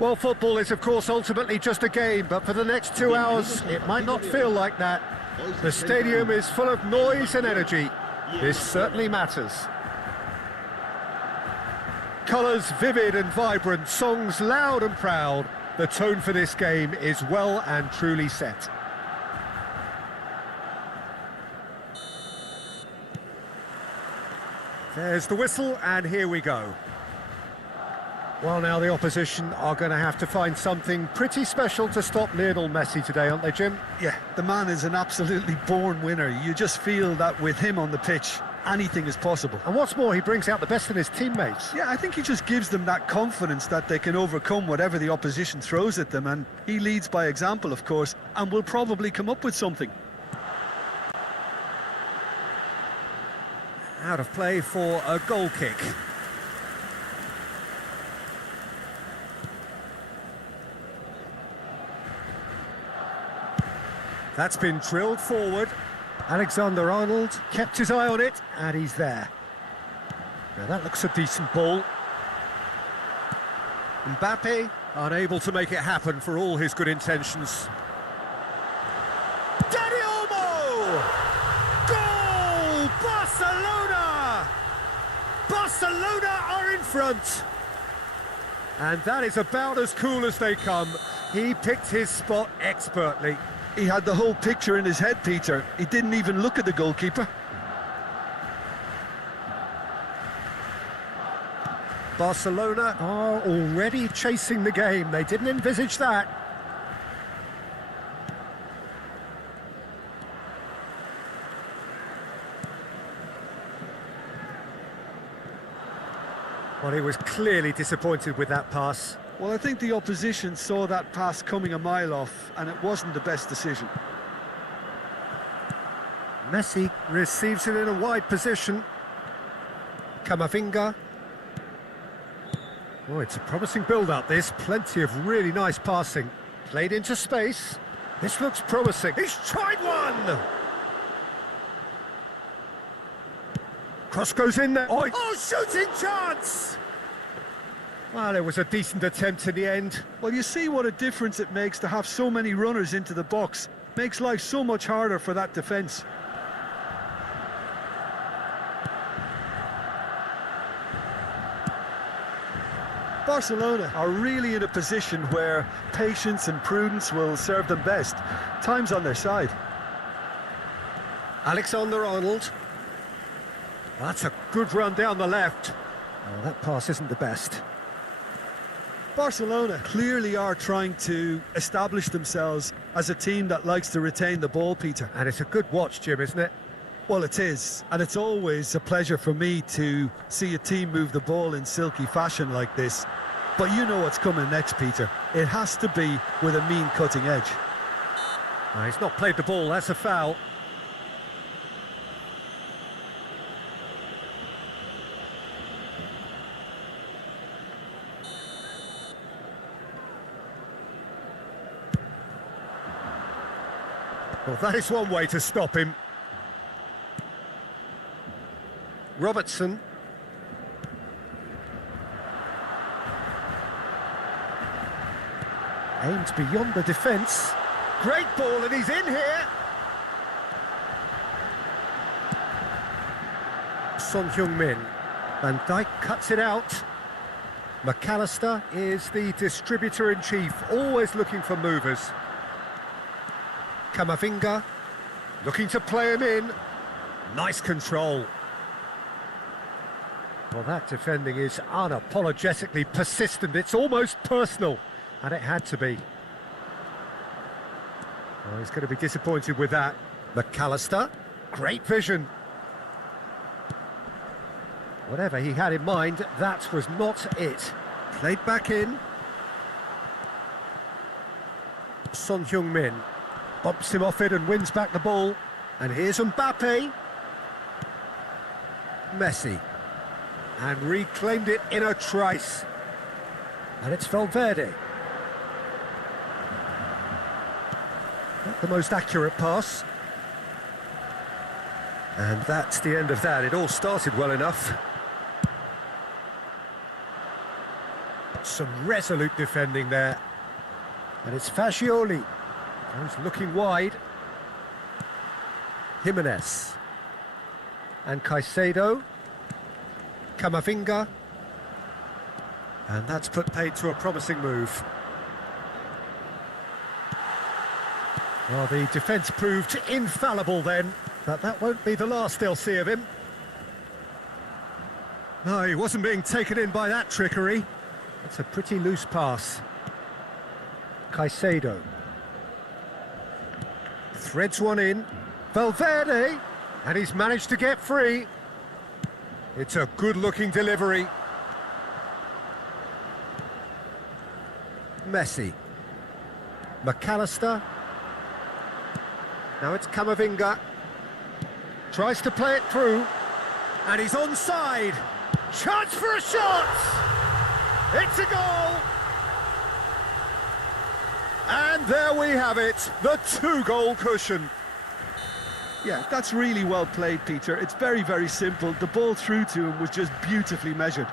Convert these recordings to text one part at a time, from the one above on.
Well, football is, of course, ultimately just a game, but for the next 2 hours, it might not feel like that. The stadium is full of noise and energy. This certainly matters. Colours vivid and vibrant, songs loud and proud. The tone for this game is well and truly set. There's the whistle, and here we go. Well, now the opposition are going to have to find something pretty special to stop Lionel Messi today, aren't they, Jim? Yeah, the man is an absolutely born winner. You just feel that with him on the pitch, anything is possible. And what's more, he brings out the best in his teammates. Yeah, I think he just gives them that confidence that they can overcome whatever the opposition throws at them, and he leads by example, of course, and will probably come up with something. Out of play for a goal kick. That's been drilled forward. Alexander-Arnold kept his eye on it, and he's there. Now that looks a decent ball. Mbappe unable to make it happen for all his good intentions. Dani Olmo! Goal! Barcelona! Barcelona are in front. And that is about as cool as they come. He picked his spot expertly. He had the whole picture in his head, Peter. He didn't even look at the goalkeeper. Barcelona are already chasing the game. They didn't envisage that. Well, he was clearly disappointed with that pass. Well, I think the opposition saw that pass coming a mile off, and it wasn't the best decision. Messi receives it in a wide position. Camavinga. Oh, it's a promising build-up, this. Plenty of really nice passing. Played into space. This looks promising. He's tried one! Cross goes in there. Oh, shooting chance! Well, it was a decent attempt in the end. Well, you see what a difference it makes to have so many runners into the box. Makes life so much harder for that defence. Barcelona are really in a position where patience and prudence will serve them best. Time's on their side. Alexander-Arnold. That's a good run down the left. Oh, that pass isn't the best. Barcelona clearly are trying to establish themselves as a team that likes to retain the ball, Peter. And it's a good watch, Jim, isn't it? Well, it is. And it's always a pleasure for me to see a team move the ball in silky fashion like this. But you know what's coming next, Peter. It has to be with a mean cutting edge. Oh, he's not played the ball, that's a foul. Well, that is one way to stop him. Robertson. Aimed beyond the defence. Great ball, and he's in here. Son Heung-min. Van Dijk cuts it out. McAllister is the distributor-in-chief, always looking for movers. Camavinga, looking to play him in. Nice control. Well, that defending is unapologetically persistent. It's almost personal, and it had to be. Oh, he's going to be disappointed with that. McAllister, great vision. Whatever he had in mind, that was not it. Played back in. Son Heung-min. Bumps him off it and wins back the ball. And here's Mbappe. Messi. And reclaimed it in a trice. And it's Valverde. Not the most accurate pass. And that's the end of that. It all started well enough. some resolute defending there. And it's Fascioli. He's looking wide. Jimenez. And Caicedo. Camavinga. And that's put paid to a promising move. Well, the defence proved infallible then, but that won't be the last they'll see of him. No, he wasn't being taken in by that trickery. It's a pretty loose pass. Caicedo. Threads one in. Valverde. And he's managed to get free. It's a good-looking delivery. Messi. McAllister. Now it's Camavinga. Tries to play it through. And he's onside. Chance for a shot! It's a goal! And there we have it, the two-goal cushion. Yeah, that's really well played, Peter. It's very, very simple. The ball through to him was just beautifully measured.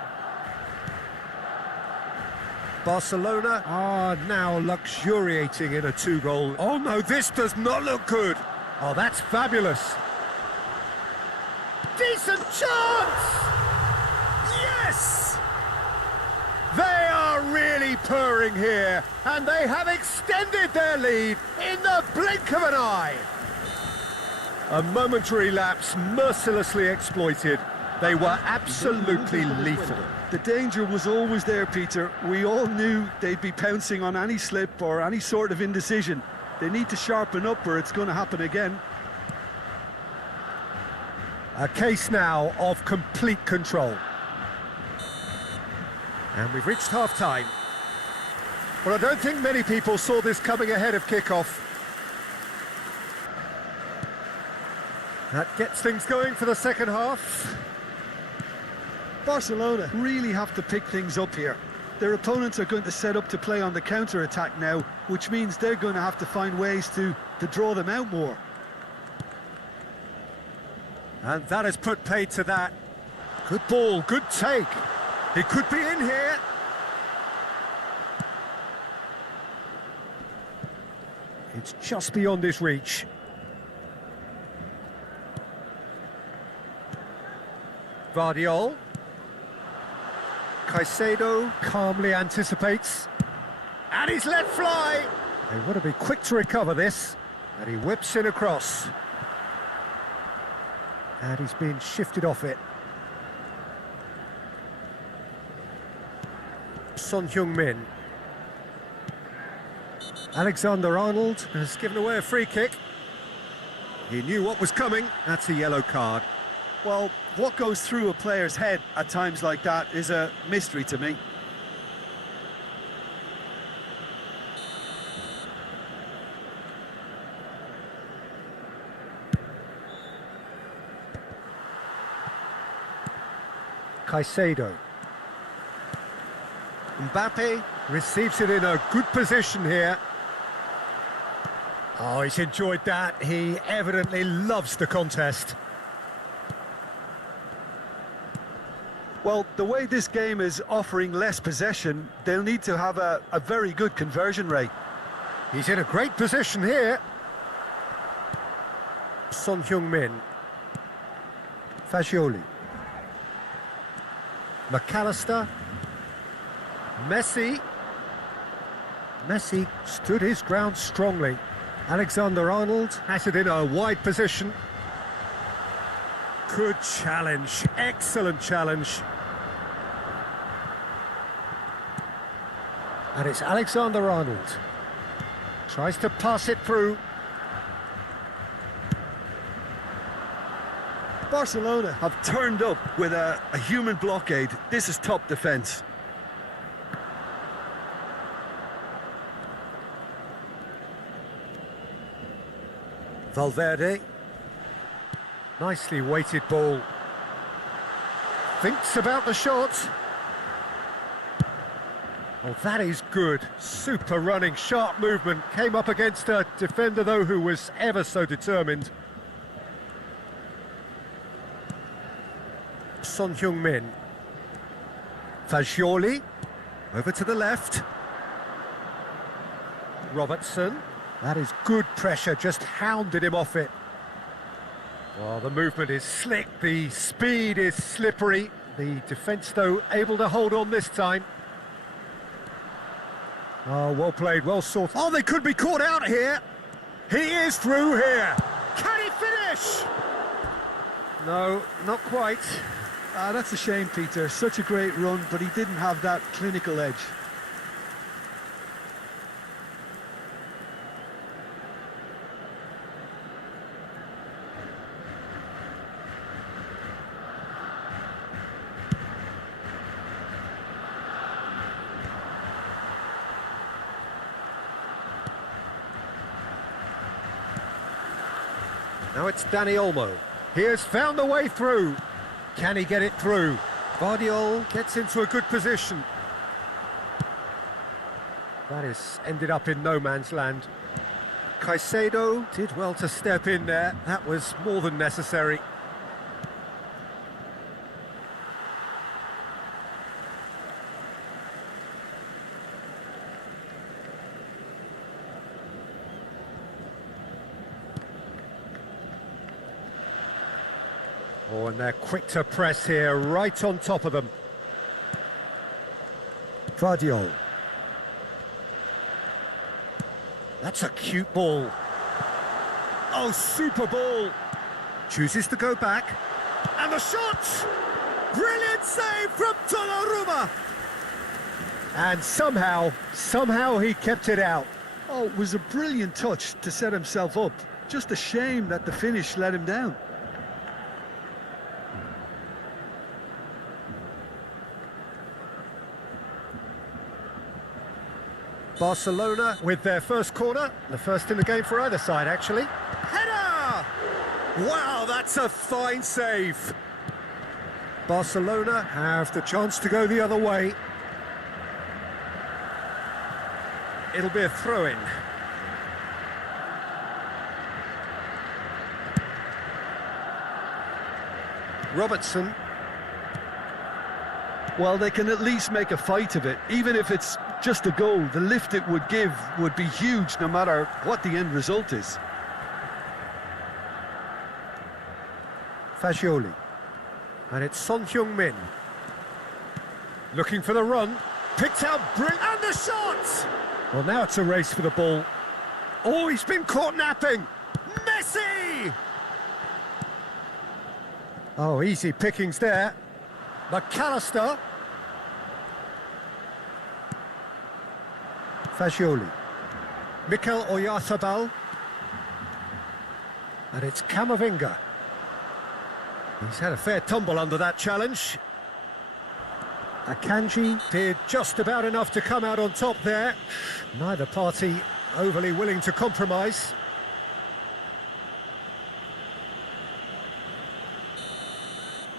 Barcelona are now luxuriating in a two-goal. Oh no, this does not look good. Oh, that's fabulous. Decent chance! Yes! They are really purring here, and they have extended their lead in the blink of an eye. A momentary lapse mercilessly exploited. They were absolutely lethal. The danger was always there, Peter. We all knew they'd be pouncing on any slip or any sort of indecision. They need to sharpen up or it's going to happen again. A case now of complete control. And we've reached half-time. Well, I don't think many people saw this coming ahead of kick-off. That gets things going for the second half. Barcelona really have to pick things up here. Their opponents are going to set up to play on the counter-attack now, which means they're going to have to find ways to draw them out more. And that has put paid to that. Good ball, good take. He could be in here. It's just beyond his reach. Vardiol. Caicedo calmly anticipates. And he's let fly. They want to be quick to recover this. And he whips in across. And he's been shifted off it. Son Heung-min. Alexander-Arnold has given away a free kick. He knew what was coming. That's a yellow card. Well, what goes through a player's head at times like that is a mystery to me. Caicedo. Mbappe receives it in a good position here. Oh, he's enjoyed that. He evidently loves the contest. Well, the way this game is offering less possession, they'll need to have a very good conversion rate. He's in a great position here. Son Heung-min. Fascioli. McAllister. Messi. Messi stood his ground strongly. Alexander-Arnold has it in a wide position. Good challenge, excellent challenge. And it's Alexander-Arnold. Tries to pass it through. Barcelona have turned up with a human blockade. This is top defence. Valverde. Nicely weighted ball. Thinks about the shot. Oh, that is good. Super running, sharp movement. Came up against a defender, though, who was ever so determined. Son Heung-min. Fascioli. Over to the left. Robertson. That is good pressure, just hounded him off it. Well, the movement is slick, the speed is slippery. The defence, though, able to hold on this time. Oh, well played, well sorted. Oh, they could be caught out here. He is through here. Can he finish? No, not quite. That's a shame, Peter. Such a great run, but he didn't have that clinical edge. Now it's Dani Olmo. He has found a way through. Can he get it through? Guardiola gets into a good position. That is ended up in no man's land. Caicedo did well to step in there. That was more than necessary. Oh, and they're quick to press here, right on top of them. Guardiola. That's a cute ball. Oh, super ball. Chooses to go back. And the shot! Brilliant save from Donnarumma! And somehow he kept it out. Oh, it was a brilliant touch to set himself up. Just a shame that the finish let him down. Barcelona with their first corner, the first in the game for either side, actually. Header! Wow, that's a fine save. Barcelona have the chance to go the other way. It'll be a throw-in. Robertson. Well, they can at least make a fight of it, even if it's just a goal. The lift it would give would be huge no matter what the end result is. Fagioli. And it's Son Heung-min. Looking for the run. Picked out brilliant. And the shot! Well, now it's a race for the ball. Oh, he's been caught napping. Messi! Oh, easy pickings there. McAllister. Fagioli. Mikel Oyarzabal. And it's Camavinga. He's had a fair tumble under that challenge. Akanji did just about enough to come out on top there. Neither party overly willing to compromise.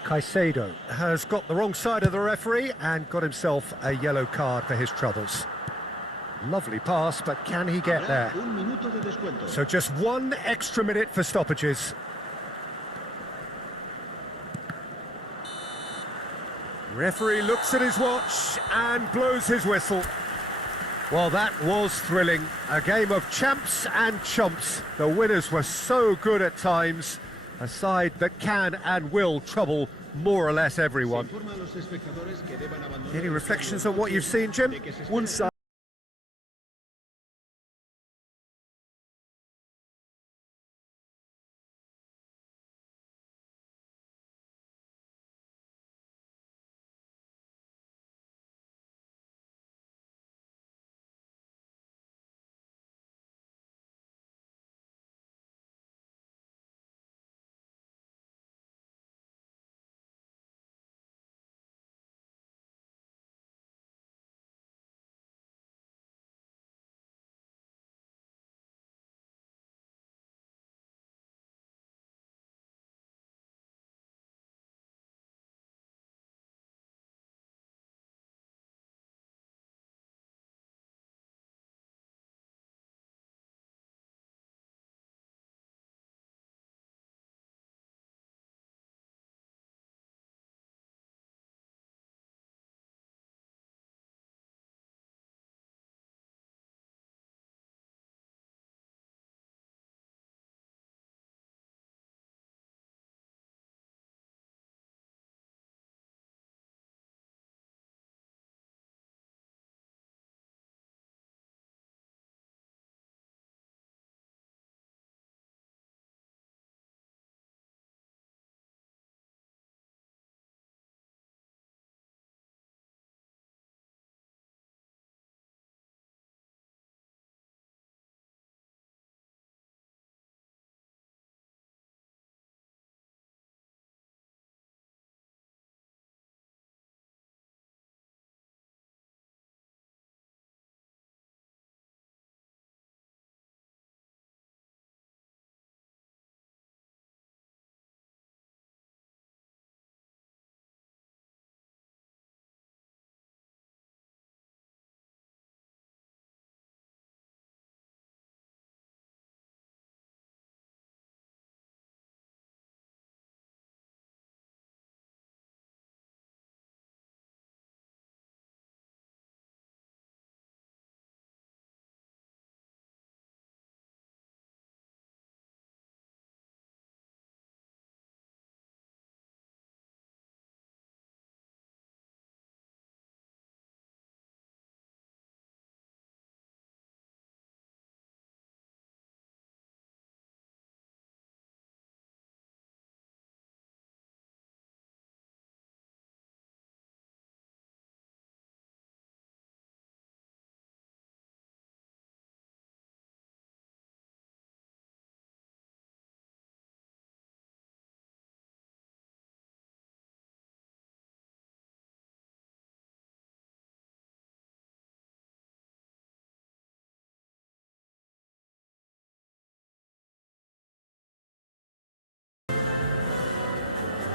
Caicedo has got the wrong side of the referee and got himself a yellow card for his troubles. Lovely pass, but can he get there? So just 1 extra minute for stoppages. Referee looks at his watch and blows his whistle. Well, that was thrilling. A game of champs and chumps. The winners were so good at times. A side that can and will trouble more or less everyone. Any reflections on what you've seen, Jim? One side.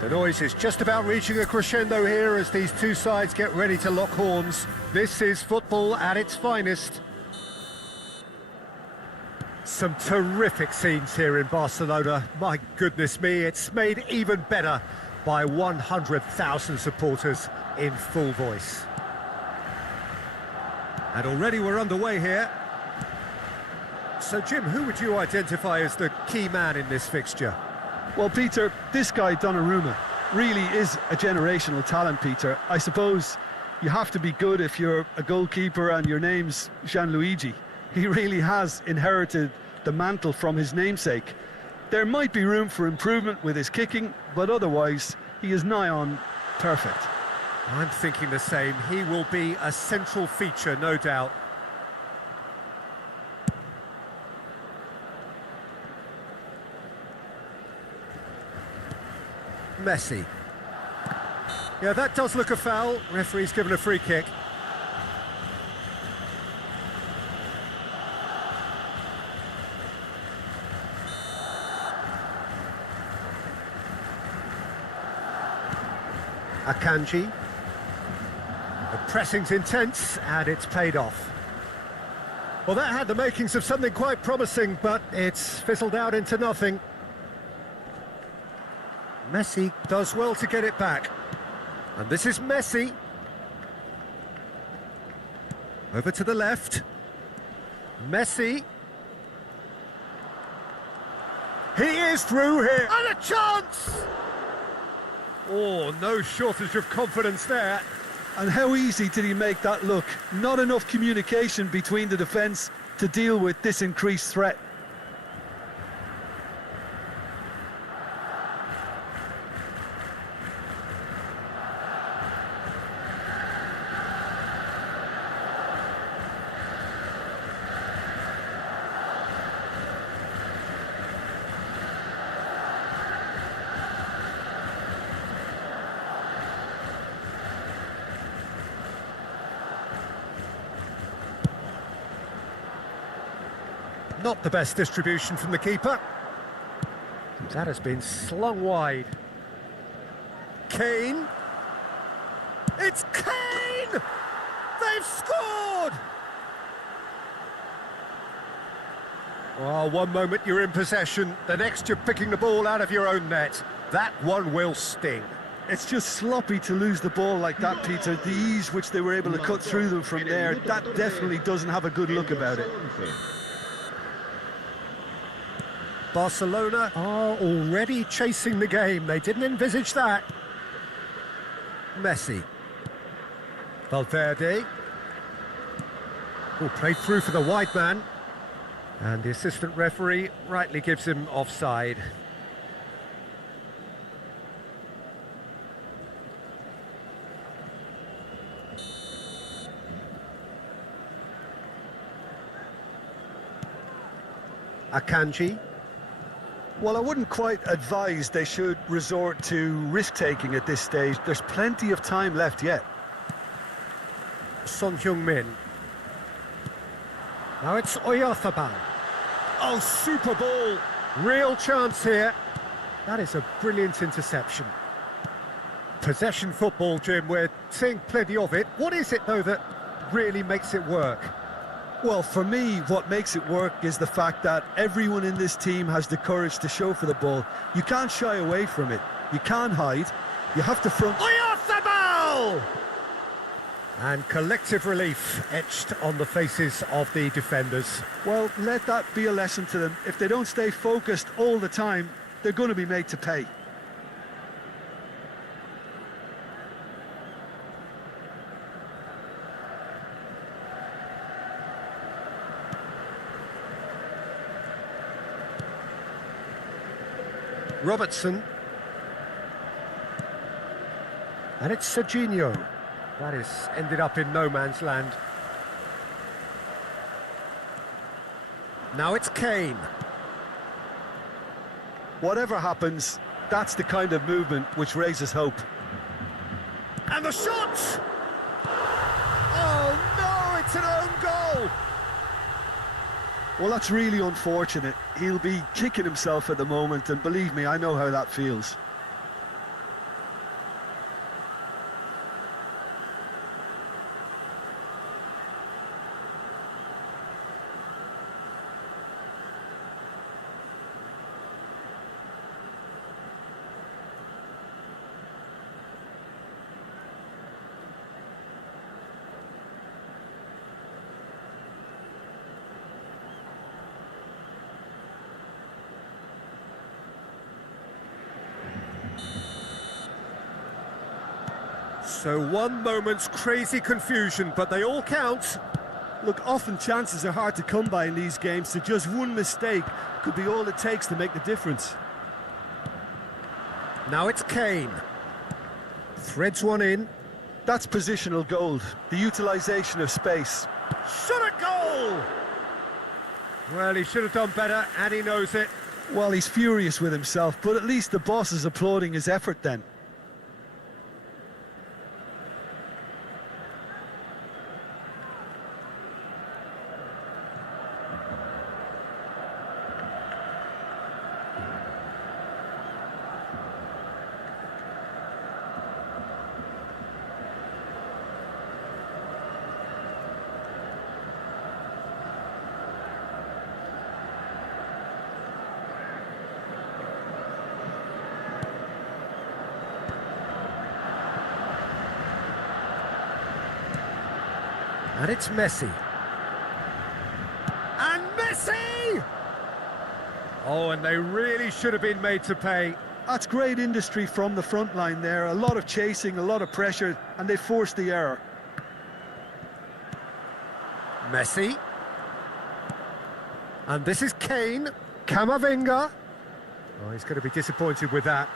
The noise is just about reaching a crescendo here as these two sides get ready to lock horns. This is football at its finest. Some terrific scenes here in Barcelona. My goodness me, it's made even better by 100,000 supporters in full voice. And already we're underway here. So Jim, who would you identify as the key man in this fixture? Well, Peter, this guy, Donnarumma, really is a generational talent, Peter. I suppose you have to be good if you're a goalkeeper and your name's Gianluigi. He really has inherited the mantle from his namesake. There might be room for improvement with his kicking, but otherwise, he is nigh on perfect. I'm thinking the same. He will be a central feature, no doubt. Messi. Yeah, that does look a foul. Referee's given a free kick. Akanji. The pressing's intense and it's paid off. Well, that had the makings of something quite promising, but it's fizzled out into nothing. Messi does well to get it back. And this is Messi. Over to the left. Messi. He is through here. And a chance! Oh, no shortage of confidence there. And how easy did he make that look? Not enough communication between the defence to deal with this increased threat. Not the best distribution from the keeper. That has been slung wide. Kane. It's Kane! They've scored! Oh, one moment you're in possession, the next you're picking the ball out of your own net. That one will sting. It's just sloppy to lose the ball like that, Peter. The ease which they were able to cut through them from there, that definitely doesn't have a good look about it. Barcelona are already chasing the game. They didn't envisage that. Messi. Valverde. Oh, played through for the wide man. And the assistant referee rightly gives him offside. Akanji. Well, I wouldn't quite advise they should resort to risk-taking at this stage. There's plenty of time left yet. Son Heung-min. Now it's Oyarzabal. Oh, super ball. Real chance here. That is a brilliant interception. Possession football, Jim, we're seeing plenty of it. What is it, though, that really makes it work? Well, for me, what makes it work is the fact that everyone in this team has the courage to show for the ball. You can't shy away from it. You can't hide. You have to front... Oyarzabal! And collective relief etched on the faces of the defenders. Well, let that be a lesson to them. If they don't stay focused all the time, they're going to be made to pay. Robertson. And it's Serginho. That has ended up in no man's land. Now it's Kane. Whatever happens, that's the kind of movement which raises hope. And the shot! Oh no, it's an own goal! Well, that's really unfortunate. He'll be kicking himself at the moment, and believe me, I know how that feels. So one moment's crazy confusion, but they all count. Look, often chances are hard to come by in these games, so just one mistake could be all it takes to make the difference. Now it's Kane. Threads one in. That's positional gold, the utilisation of space. Shot a goal! Well, he should have done better, and he knows it. Well, he's furious with himself, but at least the boss is applauding his effort then. And it's Messi. And Messi! Oh, and they really should have been made to pay. That's great industry from the front line there. A lot of chasing, a lot of pressure, and they forced the error. Messi. And this is Kane. Camavinga. Oh, he's going to be disappointed with that.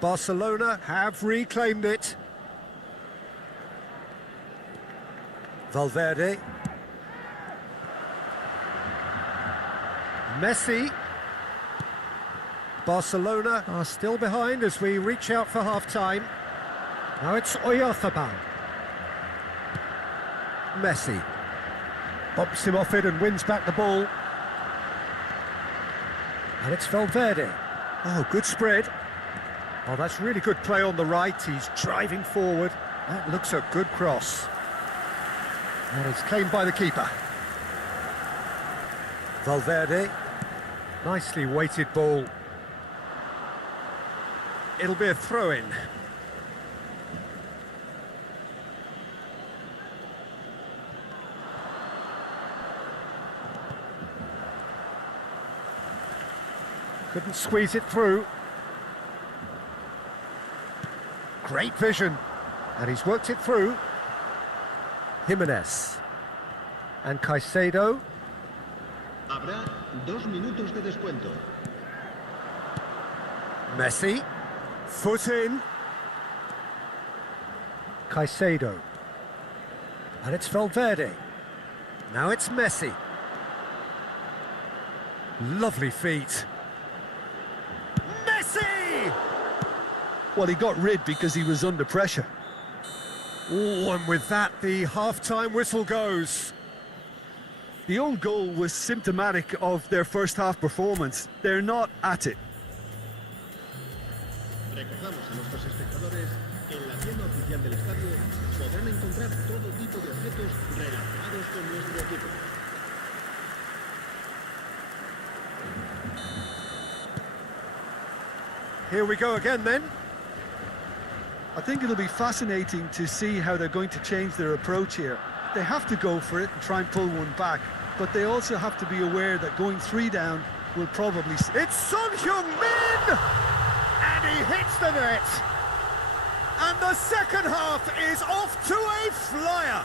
Barcelona have reclaimed it. Valverde. Messi. Barcelona are still behind as we reach out for half-time. Now it's Oyarzabal. Messi. Bumps him off it and wins back the ball. And it's Valverde. Oh, good spread. Oh, that's really good play on the right. He's driving forward. That looks a good cross. And it's claimed by the keeper. Valverde. Nicely weighted ball. It'll be a throw-in. Couldn't squeeze it through. Great vision, and he's worked it through. Jimenez and Caicedo. Habrá 2 minutos de descuento. Messi, foot in. Caicedo, and it's Valverde. Now it's Messi. Lovely feet. Messi! Well, he got rid because he was under pressure. Oh, and with that, the half-time whistle goes. The own goal was symptomatic of their first half performance. They're not at it. Recordamos a nuestros espectadores que en la tienda oficial del estadio podrán encontrar todo tipo de objetos relacionados con nuestro equipo. Here we go again then. I think it'll be fascinating to see how they're going to change their approach here. They have to go for it and try and pull one back, but they also have to be aware that going 3 down will probably... It's Son Heung-min! And he hits the net! And the second half is off to a flyer!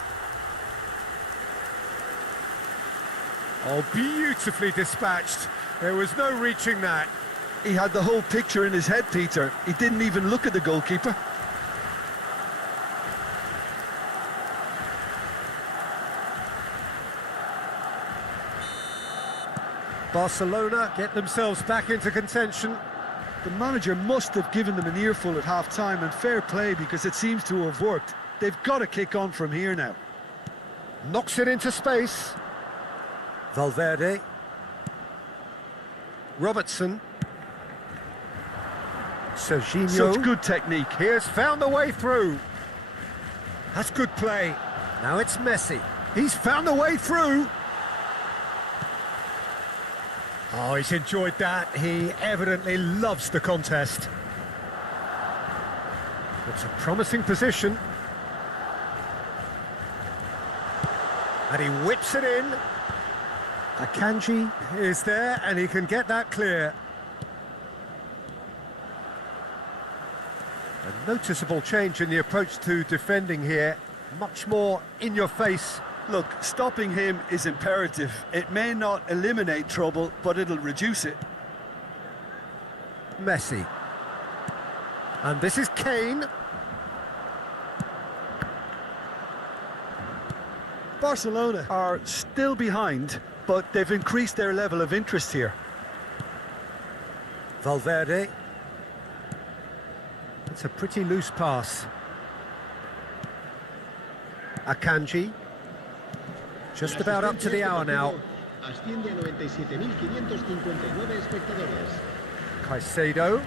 Oh, beautifully dispatched. There was no reaching that. He had the whole picture in his head, Peter. He didn't even look at the goalkeeper. Barcelona get themselves back into contention. The manager must have given them an earful at half-time, and fair play because it seems to have worked. They've got to kick on from here now. Knocks it into space. Valverde. Robertson. Serginho. Such good technique. He has found a way through. That's good play. Now it's Messi. He's found a way through. Oh, he's enjoyed that. He evidently loves the contest. It's a promising position. And he whips it in. Akanji is there and he can get that clear. A noticeable change in the approach to defending here. Much more in your face. Look, stopping him is imperative. It may not eliminate trouble, but it'll reduce it. Messi. And this is Kane. Barcelona are still behind, but they've increased their level of interest here. Valverde. It's a pretty loose pass. Akanji. Just about up to the hour now. Asciende a 97.559 espectadores. Caicedo.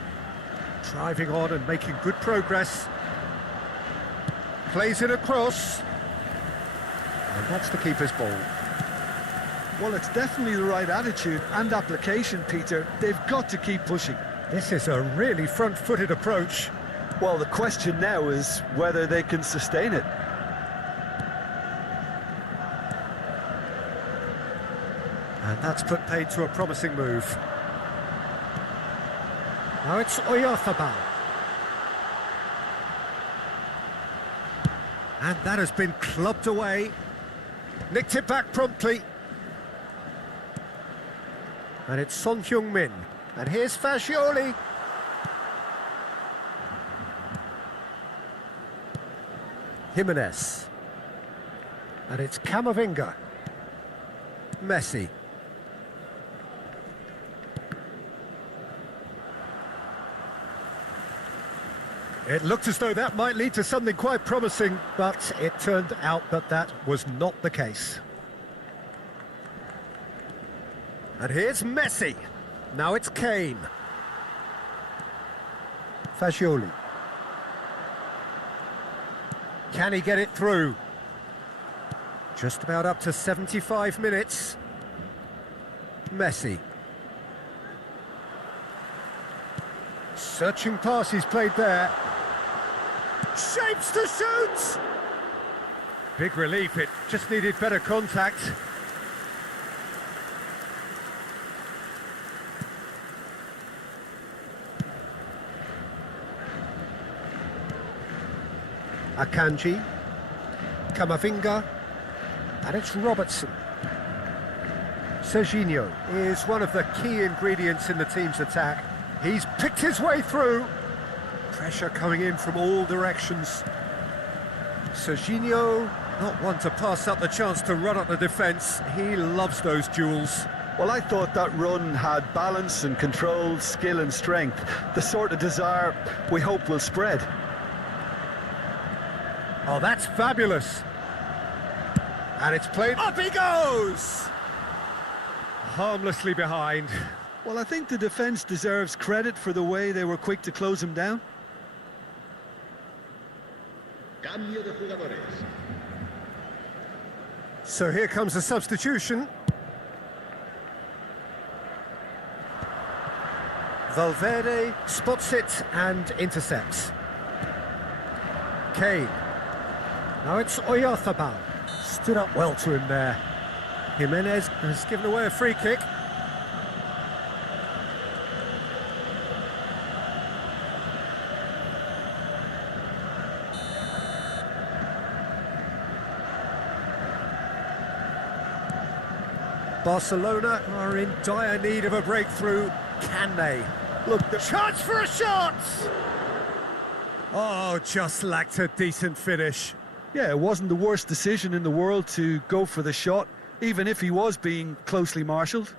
Driving on and making good progress. Plays it across. And that's the keeper's ball. Well, it's definitely the right attitude and application, Peter. They've got to keep pushing. This is a really front-footed approach. Well, the question now is whether they can sustain it. And that's put paid to a promising move. Now it's Oyarzabal. And that has been clubbed away. Nicked it back promptly. And it's Son Heung-min. And here's Fagioli. Jimenez. And it's Camavinga. Messi. It looked as though that might lead to something quite promising, but it turned out that that was not the case. And here's Messi. Now it's Kane. Fagioli. Can he get it through? Just about up to 75 minutes. Messi. Searching pass he's played there. Shapes to shoot! Big relief, it just needed better contact. Akanji, Camavinga, and it's Robertson. Serginho is one of the key ingredients in the team's attack. He's picked his way through. Pressure coming in from all directions. Serginho, not one to pass up the chance to run up the defence. He loves those duels. Well, I thought that run had balance and control, skill and strength. The sort of desire we hope will spread. Oh, that's fabulous. And it's played. Up he goes! Harmlessly behind. Well, I think the defence deserves credit for the way they were quick to close him down. Cambio de jugadores. So here comes a substitution. Valverde spots it and intercepts. Kane. Now it's Oyarzabal. Stood up well to him there. Jimenez has given away a free kick. Barcelona are in dire need of a breakthrough. Can they? Look, the chance for a shot! Oh, just lacked a decent finish. Yeah, it wasn't the worst decision in the world to go for the shot, even if he was being closely marshalled.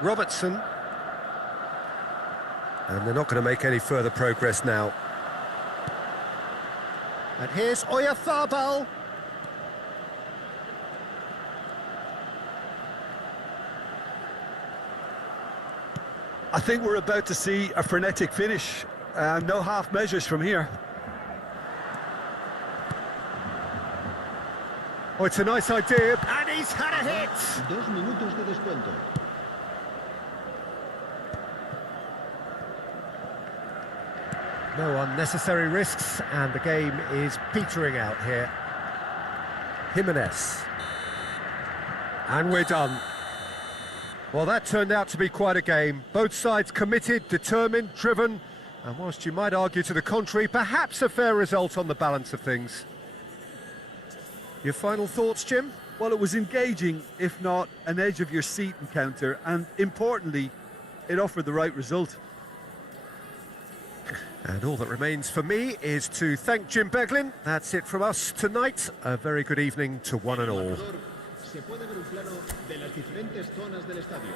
Robertson. And they're not going to make any further progress now. And here's Oyarzabal. I think we're about to see a frenetic finish. No half measures from here. Oh, it's a nice idea. And he's had a hit. 2 minutos de descuento. No unnecessary risks, and the game is petering out here. Jimenez. And we're done. Well, that turned out to be quite a game. Both sides committed, determined, driven, and whilst you might argue to the contrary, perhaps a fair result on the balance of things. Your final thoughts, Jim? Well, it was engaging, if not an edge-of-your-seat encounter, and importantly, it offered the right result. And all that remains for me is to thank Jim Beglin. That's it from us tonight. A very good evening to one and all. Se puede ver un plano de las diferentes zonas del estadio.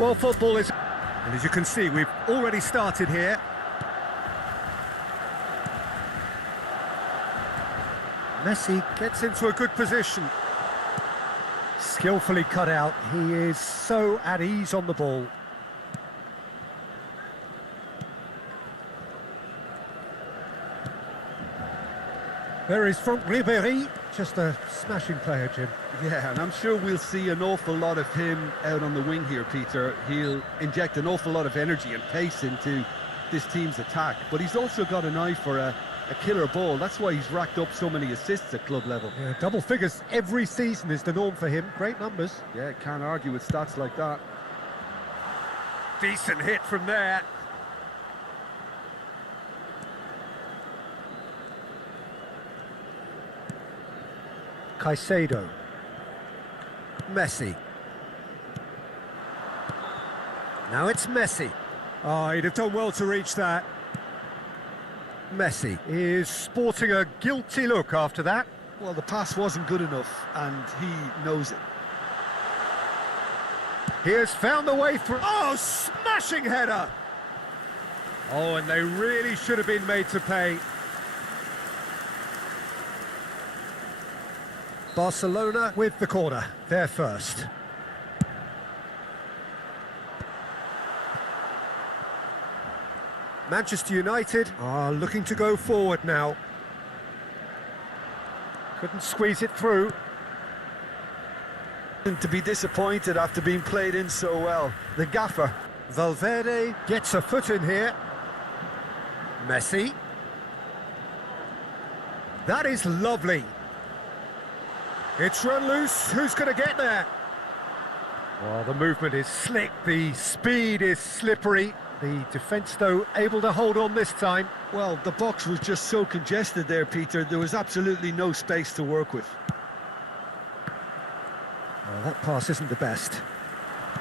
Well, football is... And as you can see, we've already started here. Messi gets into a good position. Skillfully cut out. He is so at ease on the ball. There is Franck Ribéry, just a smashing player, Jim. Yeah, and I'm sure we'll see an awful lot of him out on the wing here, Peter. He'll inject an awful lot of energy and pace into this team's attack, but he's also got an eye for a killer ball. That's why he's racked up so many assists at club level. Yeah, double figures every season is the norm for him. Great numbers. Yeah, can't argue with stats like that. Decent hit from there. Caicedo. Messi. Now it's Messi. Oh, he'd have done well to reach that. Messi is sporting a guilty look after that. Well, the pass wasn't good enough, and he knows it. He has found the way through. Oh, smashing header! Oh, and they really should have been made to pay. Barcelona with the corner. They're first. Manchester United are looking to go forward now. Couldn't squeeze it through. To be disappointed after being played in so well. The gaffer. Valverde gets a foot in here. Messi. That is lovely. It's run loose. Who's going to get there? Well, the movement is slick. The speed is slippery. The defence, though, able to hold on this time. Well, the box was just so congested there, Peter. There was absolutely no space to work with. Well, that pass isn't the best.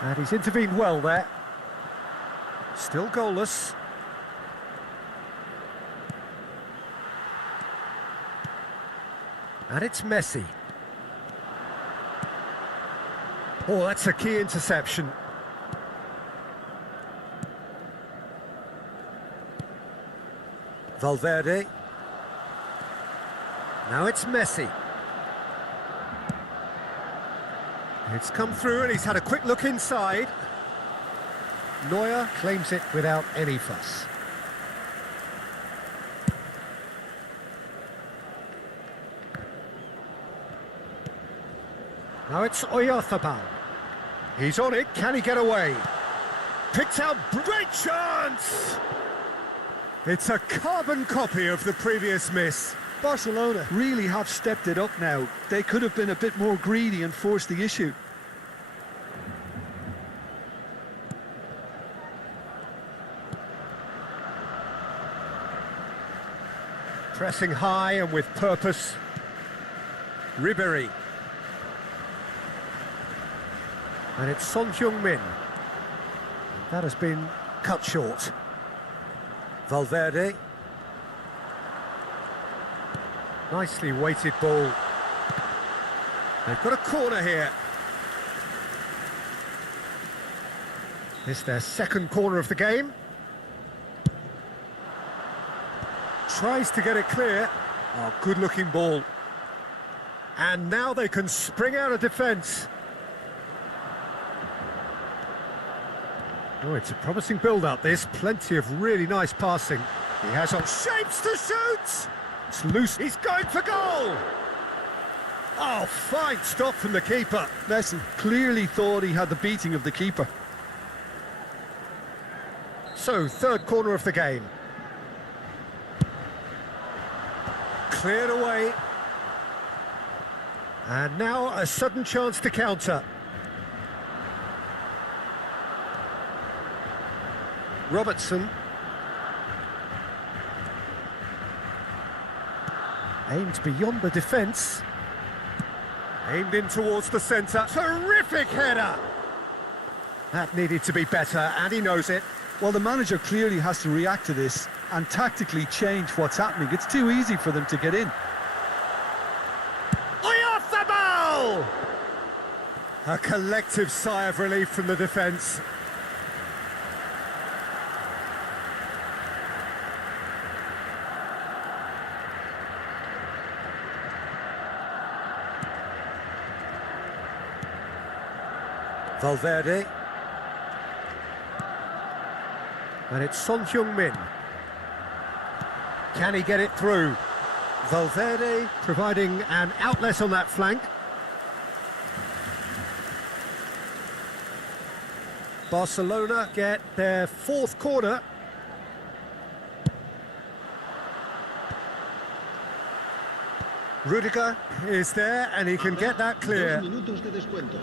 And he's intervened well there. Still goalless. And it's Messi. Oh, that's a key interception. Valverde. Now it's Messi. It's come through and he's had a quick look inside. Neuer claims it without any fuss. Now it's Oyarzabal. He's on it, can he get away? Picked out, great chance! It's a carbon copy of the previous miss. Barcelona really have stepped it up now. They could have been a bit more greedy and forced the issue. Pressing high and with purpose. Ribéry. And it's Son Heung-min. That has been cut short. Valverde. Nicely weighted ball. They've got a corner here. It's their second corner of the game. Tries to get it clear. Oh, good-looking ball. And now they can spring out of defence. Oh, it's a promising build-up, this. Plenty of really nice passing. He has on shapes to shoot! It's loose. He's going for goal! Oh, fine stop from the keeper. Messi clearly thought he had the beating of the keeper. So, third corner of the game. Cleared away. And now a sudden chance to counter. Robertson. Aimed beyond the defence. Aimed in towards the centre. Terrific header! That needed to be better, and he knows it. Well, the manager clearly has to react to this and tactically change what's happening. It's too easy for them to get in. Oyarzabal! A collective sigh of relief from the defence. Valverde. And it's Son Heung-min. Can he get it through? Valverde providing an outlet on that flank. Barcelona get their fourth corner. Rudiger is there and he can get that clear. 2 minutos de descuento.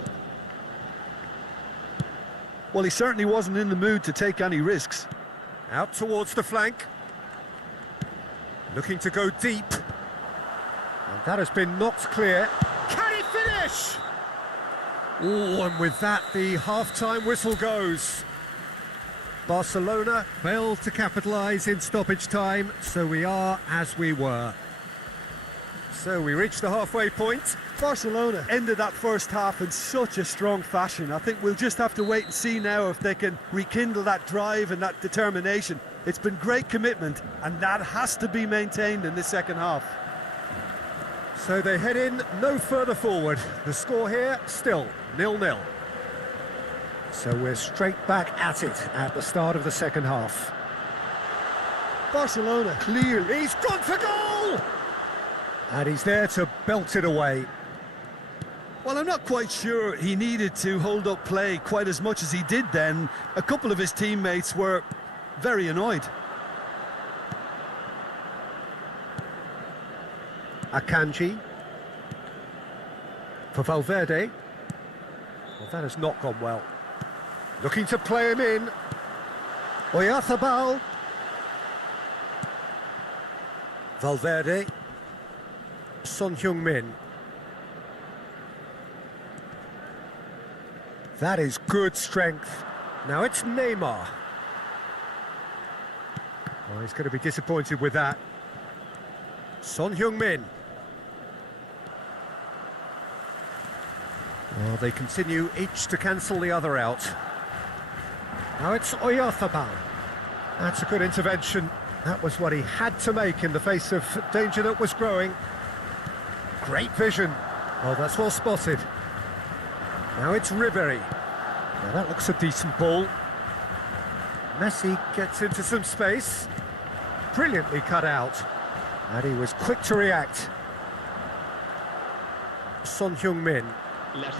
Well, he certainly wasn't in the mood to take any risks. Out towards the flank. Looking to go deep. And that has been knocked clear. Can he finish? Oh, and with that, the half-time whistle goes. Barcelona failed to capitalise in stoppage time, so we are as we were. So we reached the halfway point. Barcelona ended that first half in such a strong fashion. I think we'll just have to wait and see now if they can rekindle that drive and that determination. It's been great commitment, and that has to be maintained in the second half. So they head in no further forward. The score here, still 0-0. So we're straight back at it at the start of the second half. Barcelona clearly. He's gone for goal! And he's there to belt it away. Well, I'm not quite sure he needed to hold up play quite as much as he did then. A couple of his teammates were very annoyed. Akanji. For Valverde. Well, that has not gone well. Looking to play him in. Oyarzabal. Valverde. Son Heung-min. That is good strength. Now it's Neymar. Oh, he's going to be disappointed with that. Son Heung-min. Oh, they continue each to cancel the other out. Now it's Oyarzabal. That's a good intervention. That was what he had to make in the face of danger that was growing. Great vision. Oh, that's well spotted. Now it's Ribéry. Now that looks a decent ball. Messi gets into some space. Brilliantly cut out. And he was quick to react. Son Heung-min.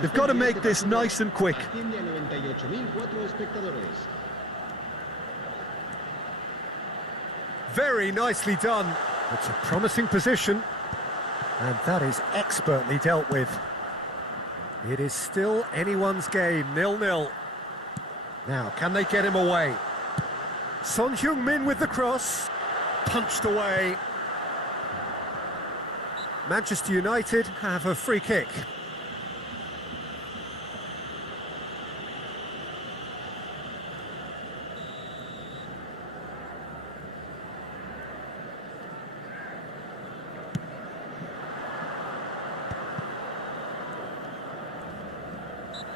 They've got to make this nice and quick. Asciende a 98.004 espectadores. Very nicely done. It's a promising position. And that is expertly dealt with. It is still anyone's game, 0-0. Now, can they get him away? Son Heung-min with the cross. Punched away. Manchester United have a free kick.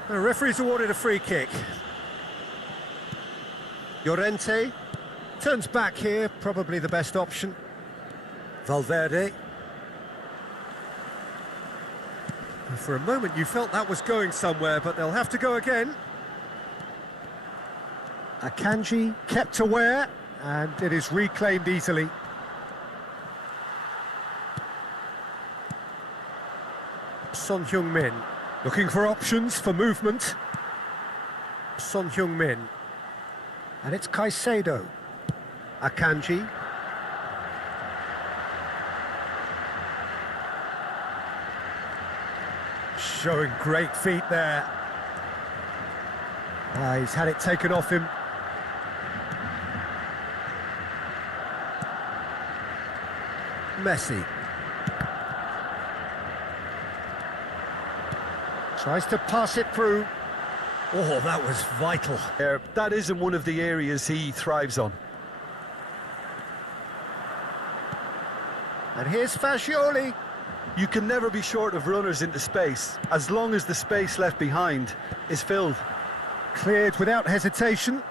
The referee's awarded a free kick. Llorente turns back here, probably the best option. Valverde. For a moment you felt that was going somewhere, but they'll have to go again. Akanji kept aware, and it is reclaimed easily. Son Heung-min looking for options for movement. Son Heung-min. And it's Caicedo. Akanji. Showing great feet there. He's had it taken off him. Messi. Tries to pass it through. Oh, that was vital. That isn't one of the areas he thrives on. And here's Fagioli. You can never be short of runners into space, as long as the space left behind is filled. Cleared without hesitation.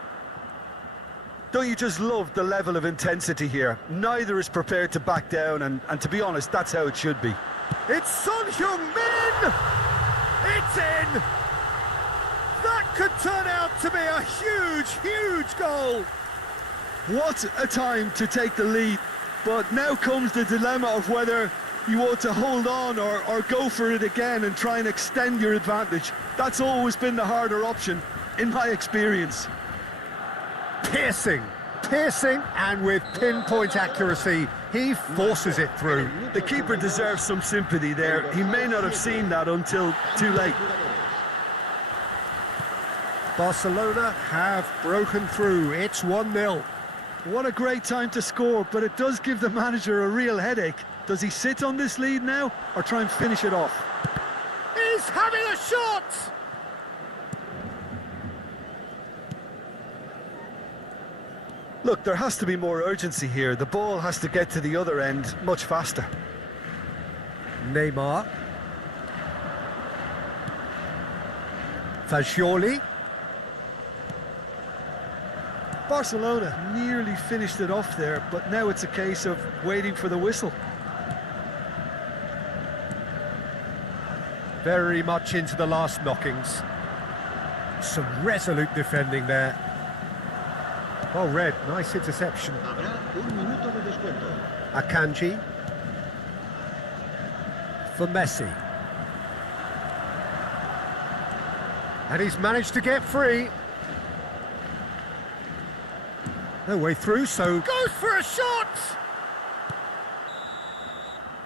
Don't you just love the level of intensity here? Neither is prepared to back down, and to be honest, that's how it should be. It's Son Heung-min! It's in! That could turn out to be a huge, huge goal! What a time to take the lead, but now comes the dilemma of whether you ought to hold on or go for it again and try and extend your advantage. That's always been the harder option, in my experience. Piercing, and with pinpoint accuracy, he forces it through. The keeper deserves some sympathy there. He may not have seen that until too late. Barcelona have broken through. It's 1-0. What a great time to score, but it does give the manager a real headache. Does he sit on this lead now, or try and finish it off? He's having a shot! Look, there has to be more urgency here. The ball has to get to the other end much faster. Neymar. Fagioli. Barcelona nearly finished it off there, but now it's a case of waiting for the whistle. Very much into the last knockings. Some resolute defending there. Well read, nice interception. Habrá un minuto de descuento. Akanji. For Messi. And he's managed to get free. No way through, so goes for a shot!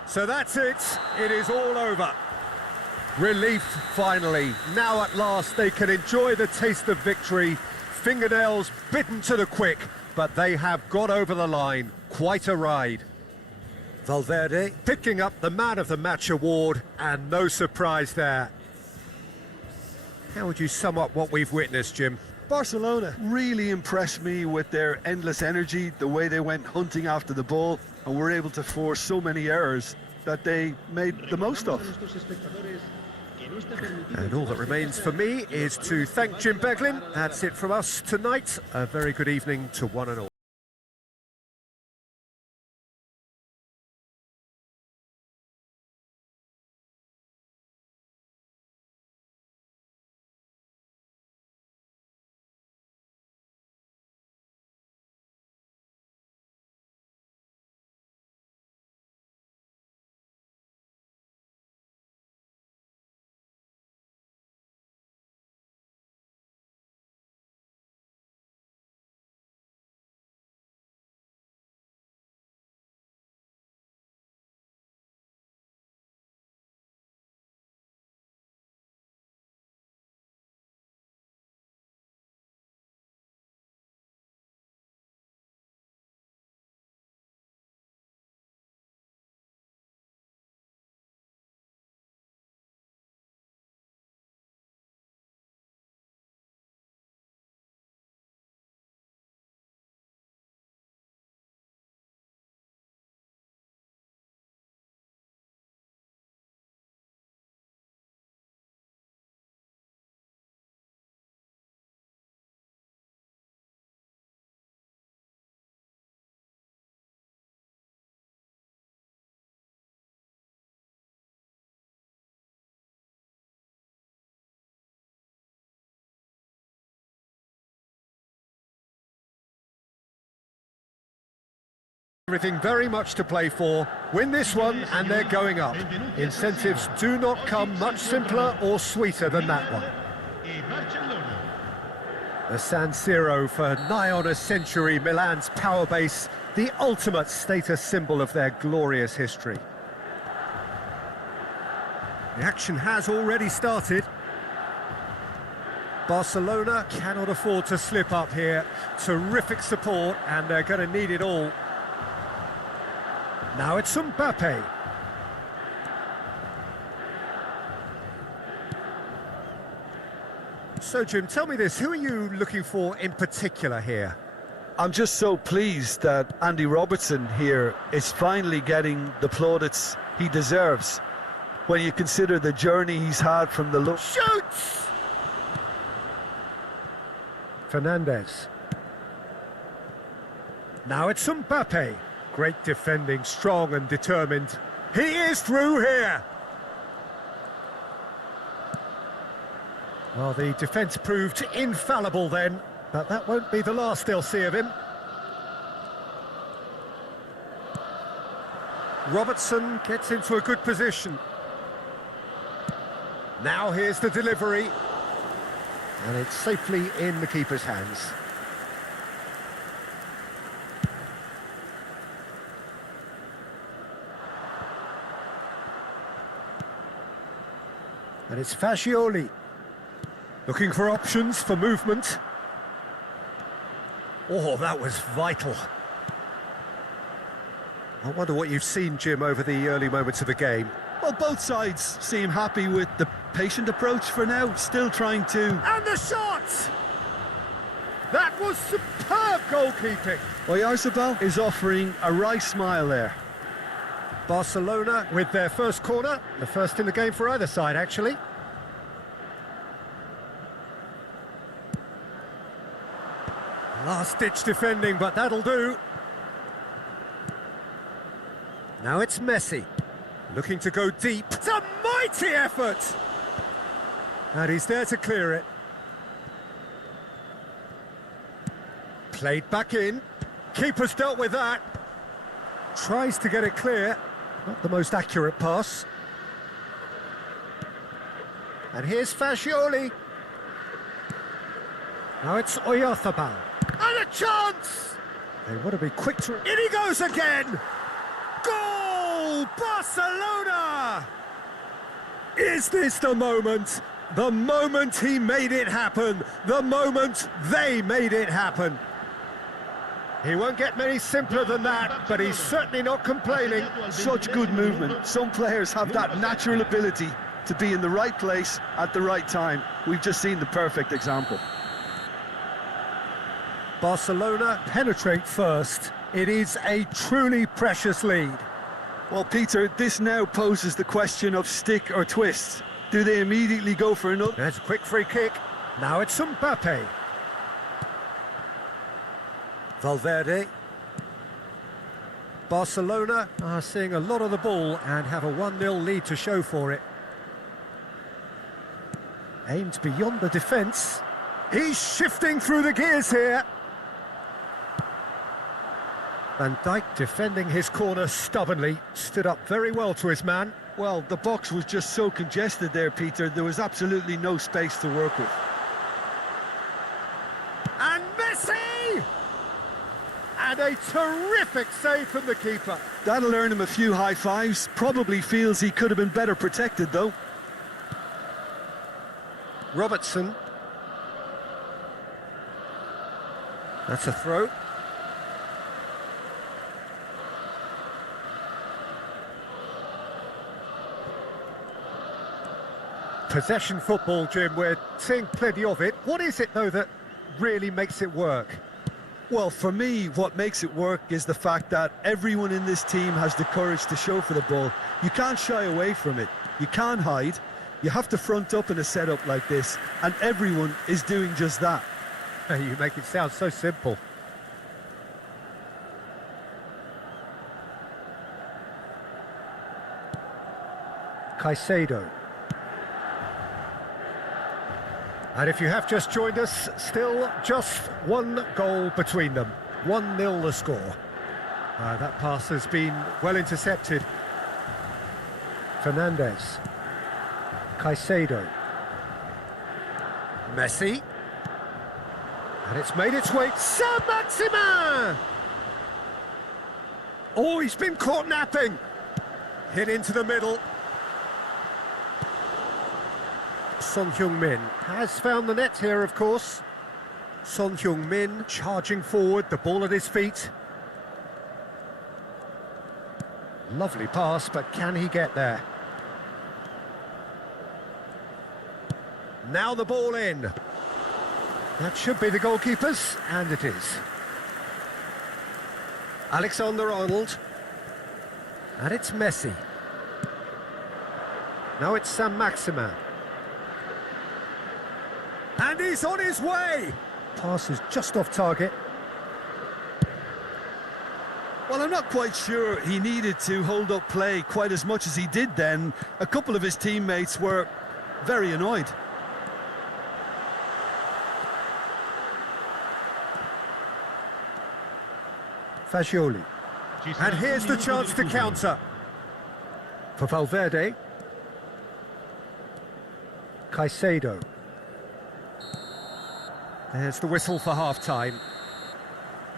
So that's it. It is all over. Relief, finally. Now at last they can enjoy the taste of victory. Fingernails bitten to the quick, but they have got over the line. Quite a ride. Valverde picking up the Man of the Match award, and no surprise there. How would you sum up what we've witnessed, Jim? Barcelona really impressed me with their endless energy, the way they went hunting after the ball, and were able to force so many errors that they made the most of. And all that remains for me is to thank Jim Beglin. That's it from us tonight. A very good evening to one and all. Everything very much to play for. Win this one and they're going up. Incentives do not come much simpler or sweeter than that one. The San Siro for nigh on a century, Milan's power base, the ultimate status symbol of their glorious history. The action has already started. Barcelona cannot afford to slip up here. Terrific support, and they're going to need it all. Now it's Mbappe. So, Jim, tell me this, who are you looking for in particular here? I'm just so pleased that Andy Robertson here is finally getting the plaudits he deserves when you consider the journey he's had from the low. Shoots! Fernandez. Now it's Mbappe. Great defending, strong and determined. He is through here. Well, the defence proved infallible then, but that won't be the last they'll see of him. Robertson gets into a good position. Now here's the delivery. And it's safely in the keeper's hands. And it's Fascioli. Looking for options for movement. Oh, that was vital. I wonder what you've seen, Jim, over the early moments of the game. Well, both sides seem happy with the patient approach for now, still trying to... And the shot! That was superb goalkeeping. Oyarzabal is offering a wry smile there. Barcelona with their first corner, the first in the game for either side, actually. Last-ditch defending, but that'll do. Now it's Messi, looking to go deep. It's a mighty effort! And he's there to clear it. Played back in. Keeper's dealt with that. Tries to get it clear. Not the most accurate pass. And here's Fascioli. Now it's Oyarzabal. And a chance! They want to be quick to... In he goes again! Goal! Barcelona! Is this the moment? The moment he made it happen. The moment they made it happen. He won't get many simpler than that, but he's certainly not complaining. Such good movement. Some players have that natural ability to be in the right place at the right time. We've just seen the perfect example. Barcelona penetrate first. It is a truly precious lead. Well, Peter, this now poses the question of stick or twist. Do they immediately go for another? There's a quick free kick. Now it's Mbappe. Valverde. Barcelona are seeing a lot of the ball and have a 1-0 lead to show for it. Aimed beyond the defence. He's shifting through the gears here. Van Dijk defending his corner stubbornly, stood up very well to his man. Well, the box was just so congested there, Peter. There was absolutely no space to work with. And Messi! And a terrific save from the keeper. That'll earn him a few high fives. Probably feels he could have been better protected, though. Robertson. That's a throw. Possession football, Jim, we're seeing plenty of it. What is it, though, that really makes it work? Well, for me, what makes it work is the fact that everyone in this team has the courage to show for the ball. You can't shy away from it. You can't hide. You have to front up in a setup like this, and everyone is doing just that. You make it sound so simple. Caicedo. And if you have just joined us, still just one goal between them. 1-0 the score. That pass has been well intercepted. Fernandez. Caicedo. Messi. And it's made its way. Saint-Maximin! Oh, he's been caught napping. Hit into the middle. Son Heung-min has found the net here, of course. Son Heung-min charging forward, the ball at his feet. Lovely pass, but can he get there? Now the ball in. That should be the goalkeeper's, and it is. Alexander-Arnold. And it's Messi. Now it's Saint-Maximin. And he's on his way! Pass is just off target. Well, I'm not quite sure he needed to hold up play quite as much as he did then. A couple of his teammates were very annoyed. Fagioli. And here's the chance to counter. For Valverde. Caicedo. There's the whistle for half-time.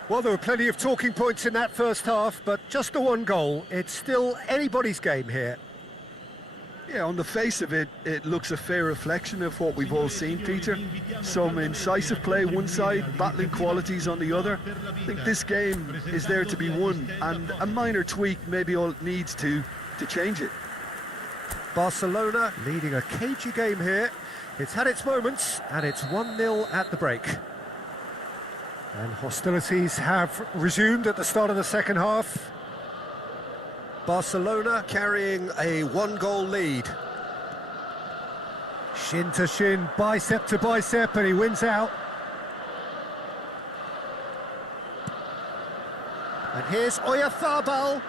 Well, there were plenty of talking points in that first half, but just the one goal. It's still anybody's game here. Yeah, on the face of it, it looks a fair reflection of what we've all seen, Peter. Some incisive play one side, battling qualities on the other. I think this game is there to be won, and a minor tweak maybe all it needs to change it. Barcelona leading a cagey game here. It's had its moments, and it's 1-0 at the break. And hostilities have resumed at the start of the second half. Barcelona carrying a one-goal lead. Shin to shin, bicep to bicep, and he wins out. And here's Oyarzabal.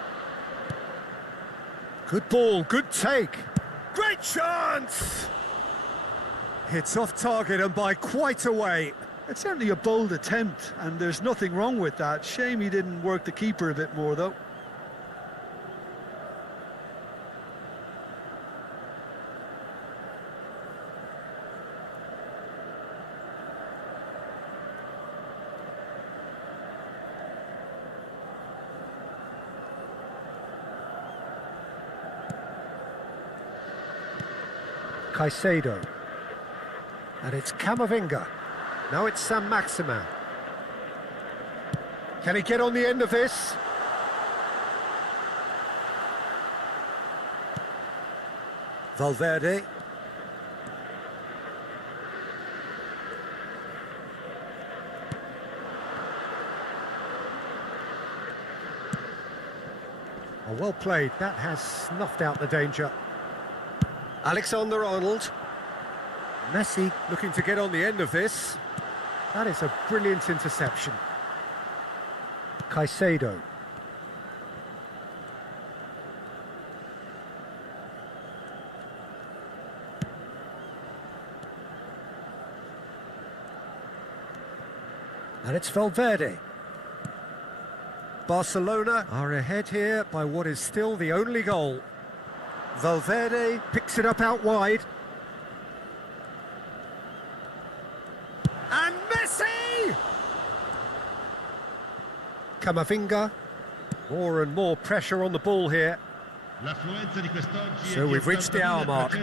Good ball, good take. Great chance! It's off target and by quite a way. It's certainly a bold attempt, and there's nothing wrong with that. Shame he didn't work the keeper a bit more, though. Caicedo. And it's Camavinga. Now it's Saint-Maximin. Can he get on the end of this? Valverde. Oh, well played. That has snuffed out the danger. Alexander-Arnold. Messi looking to get on the end of this. That is a brilliant interception. Caicedo. And it's Valverde. Barcelona are ahead here by what is still the only goal. Valverde picks it up out wide. And Messi! Camavinga. More and more pressure on the ball here. So we've reached the hour mark.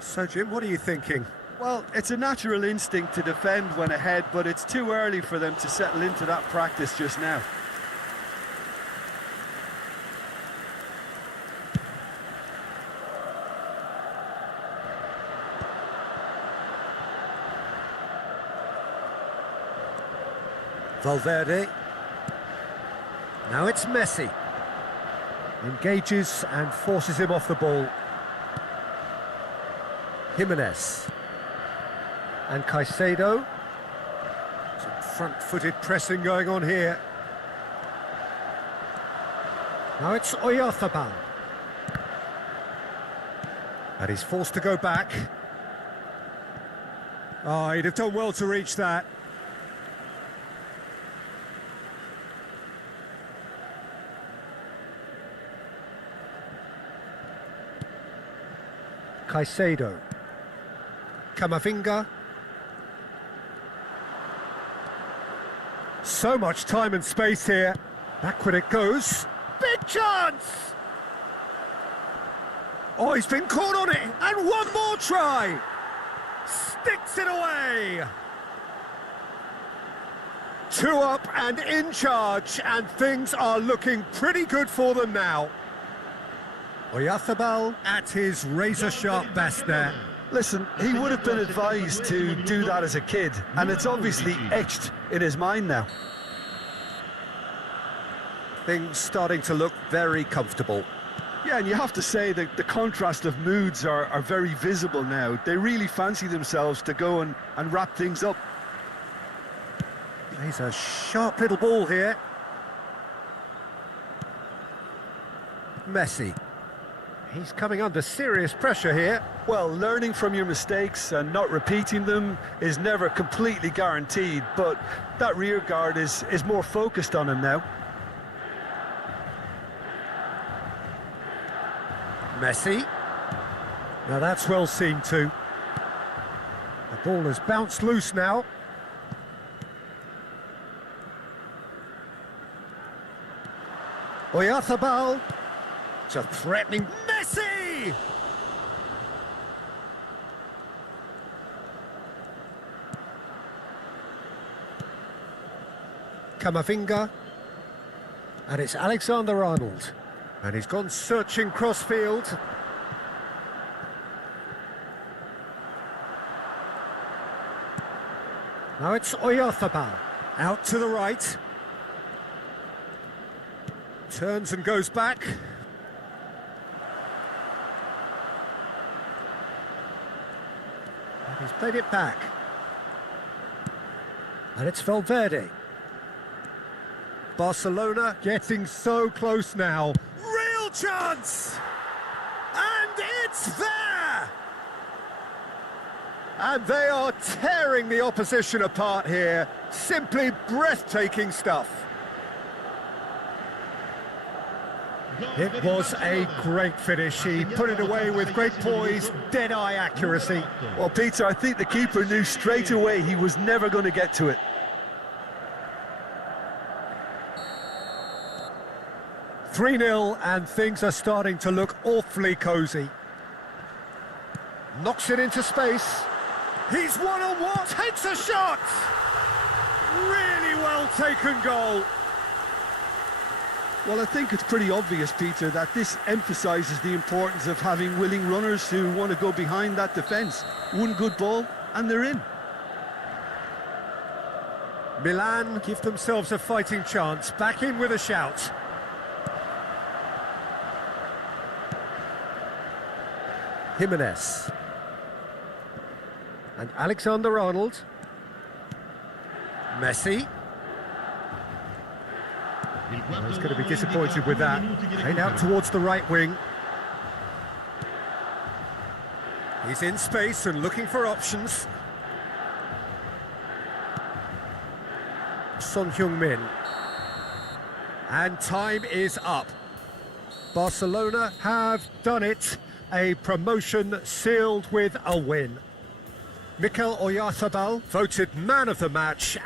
So Jim, what are you thinking? Well, it's a natural instinct to defend when ahead, but it's too early for them to settle into that practice just now. Valverde. Now it's Messi. Engages and forces him off the ball. Jimenez. And Caicedo. Some front-footed pressing going on here. Now it's Oyarzabal. And he's forced to go back. Oh, he'd have done well to reach that. Caicedo. Camavinga. So much time and space here. Backward it goes. Big chance! Oh, he's been caught on it. And one more try. Sticks it away. 2 up and in charge, and things are looking pretty good for them now. Oyarzabal at his razor-sharp best there. Listen, he would have been advised to do that as a kid, and it's obviously etched in his mind now. Things starting to look very comfortable. Yeah, and you have to say that the contrast of moods are very visible now. They really fancy themselves to go and wrap things up. He's a sharp little ball here. Messi. He's coming under serious pressure here. Well, learning from your mistakes and not repeating them is never completely guaranteed, but that rear guard is more focused on him now. Messi. Now that's well seen too. The ball has bounced loose now. Oyarzabal. Just threatening Messi! Camavinga. And it's Alexander-Arnold. And he's gone searching crossfield. Now it's Oyarzabal. Out to the right. Turns and goes back. And he's played it back. And it's Valverde. Barcelona getting so close now. Real chance! And it's there! And they are tearing the opposition apart here. Simply breathtaking stuff. It was a great finish. He put it away with great poise, dead-eye accuracy. Well, Peter, I think the keeper knew straight away he was never going to get to it. "3-0, and things are starting to look awfully cosy. Knocks it into space. He's one-on-one, takes a shot! Really well taken goal. Well, I think it's pretty obvious, Peter, that this emphasises the importance of having willing runners who want to go behind that defence. One good ball, and they're in. Milan give themselves a fighting chance, back in with a shout. Jimenez. And Alexander-Arnold. Messi. Well, he's going to be disappointed with that. Played out towards the right wing. He's in space and looking for options. Son Heung-min. And time is up. Barcelona have done it. A promotion sealed with a win. Mikel Oyarzabal voted man of the match.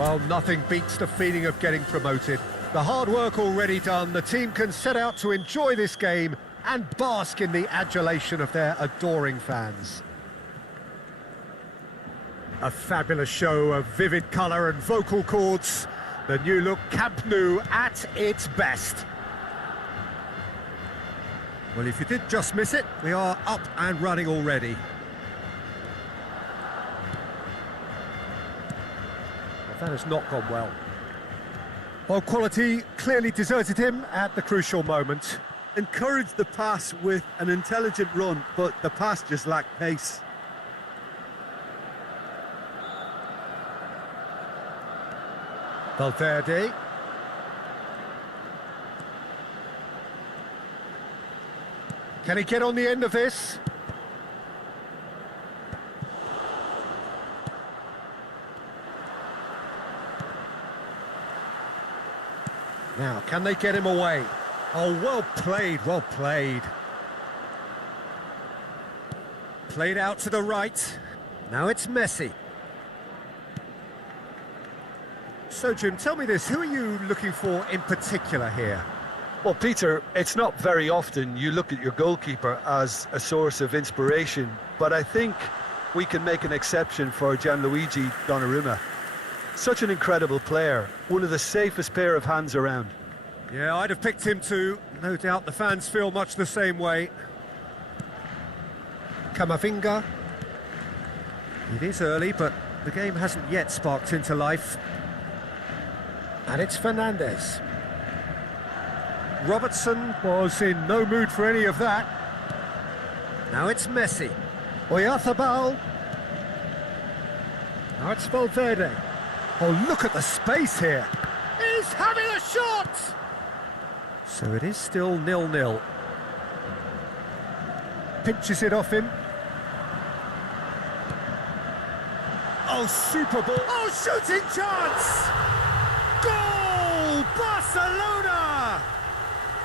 Well, nothing beats the feeling of getting promoted. The hard work already done, the team can set out to enjoy this game and bask in the adulation of their adoring fans. A fabulous show of vivid colour and vocal cords. The new look Camp Nou at its best. Well, if you did just miss it, we are up and running already. Well, that has not gone well. Well, quality clearly deserted him at the crucial moment. Encouraged the pass with an intelligent run, but the pass just lacked pace. Valverde. Can he get on the end of this? Now, can they get him away? Oh, well played, well played. Played out to the right. Now it's Messi. So, Jim, tell me this, who are you looking for in particular here? Well, Peter, it's not very often you look at your goalkeeper as a source of inspiration, but I think we can make an exception for Gianluigi Donnarumma. Such an incredible player, one of the safest pair of hands around. Yeah, I'd have picked him too. No doubt the fans feel much the same way. Camavinga. It is early, but the game hasn't yet sparked into life. And it's Fernandes. Robertson was in no mood for any of that. Now it's Messi. Oyarzabal. Now it's Valverde. Oh, look at the space here. He's having a shot! So it is still 0-0. Pinches it off him. Oh, super ball. Oh, shooting chance! Goal! Barcelona!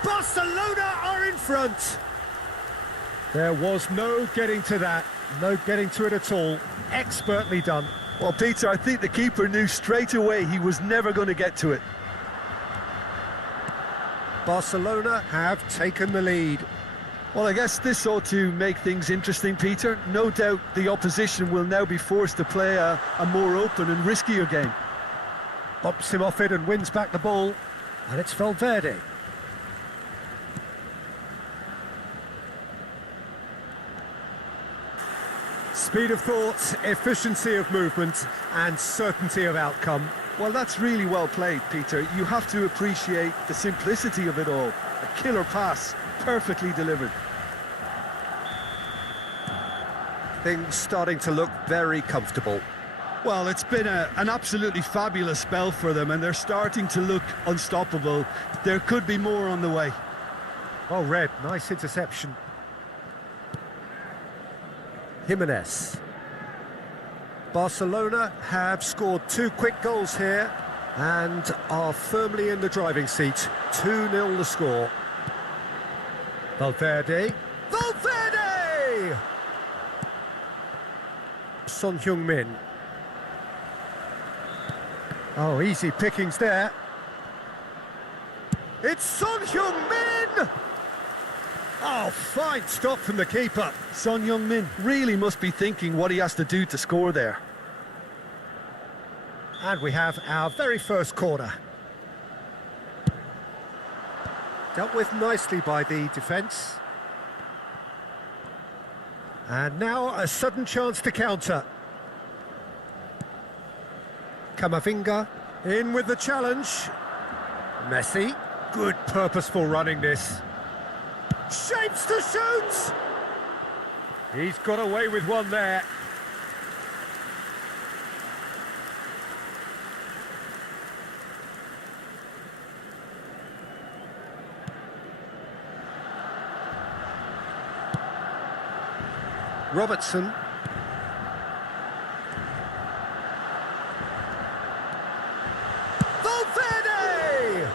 Barcelona are in front. There was no getting to that. No getting to it at all. Expertly done. Well, Peter, I think the keeper knew straight away he was never going to get to it. Barcelona have taken the lead. Well, I guess this ought to make things interesting, Peter. No doubt the opposition will now be forced to play a more open and riskier game. Bumps him off it and wins back the ball. And it's Valverde. Speed of thought, efficiency of movement, and certainty of outcome. Well, that's really well played, Peter. You have to appreciate the simplicity of it all. A killer pass, perfectly delivered. Things starting to look very comfortable. Well, it's been an absolutely fabulous spell for them, and they're starting to look unstoppable. There could be more on the way. Oh, Red, nice interception. Jimenez. Barcelona have scored 2 quick goals here and are firmly in the driving seat. 2-0 the score. Valverde. Valverde! Son Heung-min. Oh, easy pickings there. It's Son Heung-min! Oh, fine stop from the keeper. Son Heung-min really must be thinking what he has to do to score there. And we have our very first corner. Dealt with nicely by the defence. And now a sudden chance to counter. Camavinga in with the challenge. Messi, good purposeful running this. Shapes to shoot! He's got away with one there. Robertson. Valverde!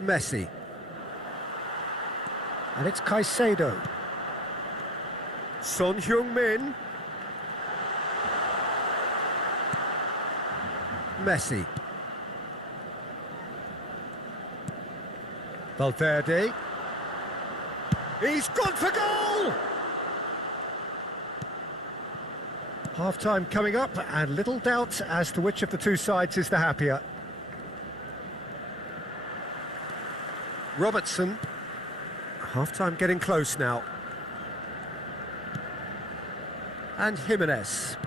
Messi. And it's Caicedo. Son Heung-min. Messi. Valverde. He's gone for goal! Half-time coming up, and little doubt as to which of the two sides is the happier. Robertson. Half-time getting close now. And Jimenez.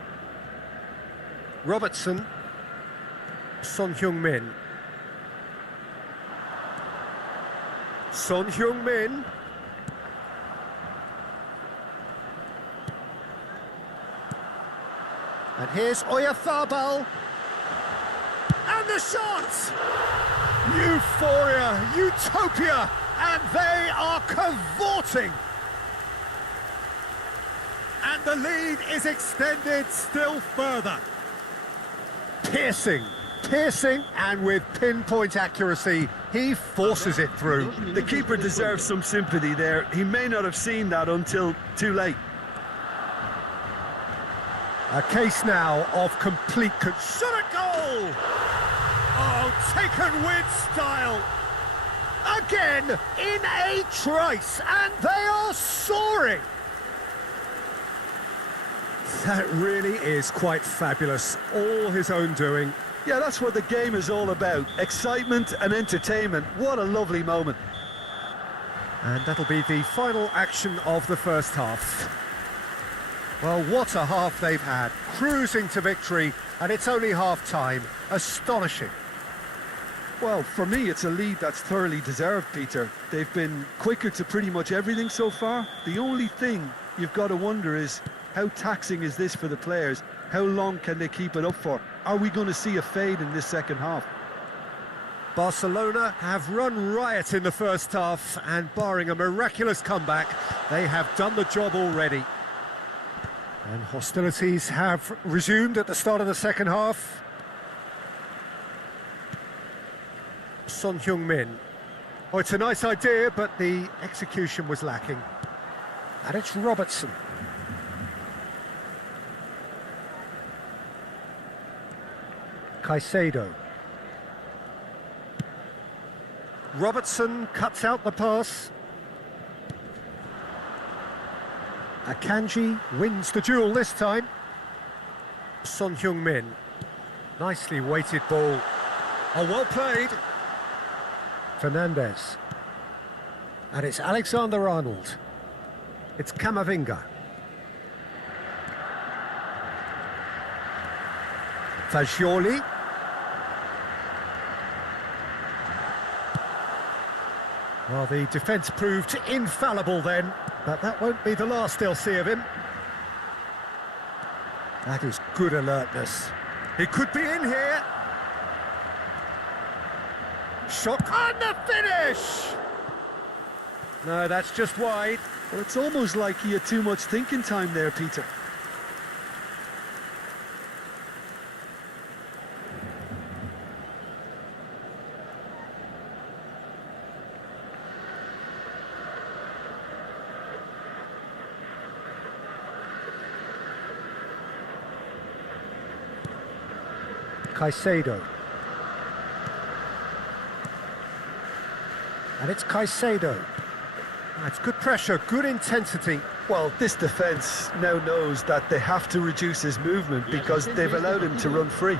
Robertson. Son Heung-min. Son Heung-min. And here's Oyarzabal. And the shot! Euphoria, utopia, and they are cavorting. And the lead is extended still further. Piercing, and with pinpoint accuracy, he forces it through. The keeper deserves some sympathy there. He may not have seen that until too late. A case now of complete shot at goal! Oh, taken with style! Again, in a trice, and they are soaring! That really is quite fabulous, all his own doing. Yeah, that's what the game is all about. Excitement and entertainment. What a lovely moment. And that'll be the final action of the first half. Well, what a half they've had, cruising to victory, and it's only half-time. Astonishing. Well, for me, it's a lead that's thoroughly deserved, Peter. They've been quicker to pretty much everything so far. The only thing you've got to wonder is, how taxing is this for the players? How long can they keep it up for? Are we going to see a fade in this second half? Barcelona have run riot in the first half, and barring a miraculous comeback, they have done the job already. And hostilities have resumed at the start of the second half. Son Heung-min. Oh, it's a nice idea, but the execution was lacking. And it's Robertson. Caicedo. Robertson cuts out the pass. Akanji wins the duel this time. Son Heung-min. Nicely weighted ball. Oh, well played. Fernandez. And it's Alexander-Arnold. It's Camavinga. Fagioli. Well, the defence proved infallible then, but that won't be the last they'll see of him. That is good alertness. He could be in here. Shot on the finish! No, that's just wide. Well, it's almost like he had too much thinking time there, Peter. Caicedo. And it's Caicedo. That's good pressure, good intensity. Well, this defence now knows that they have to reduce his movement because they've allowed him to run free.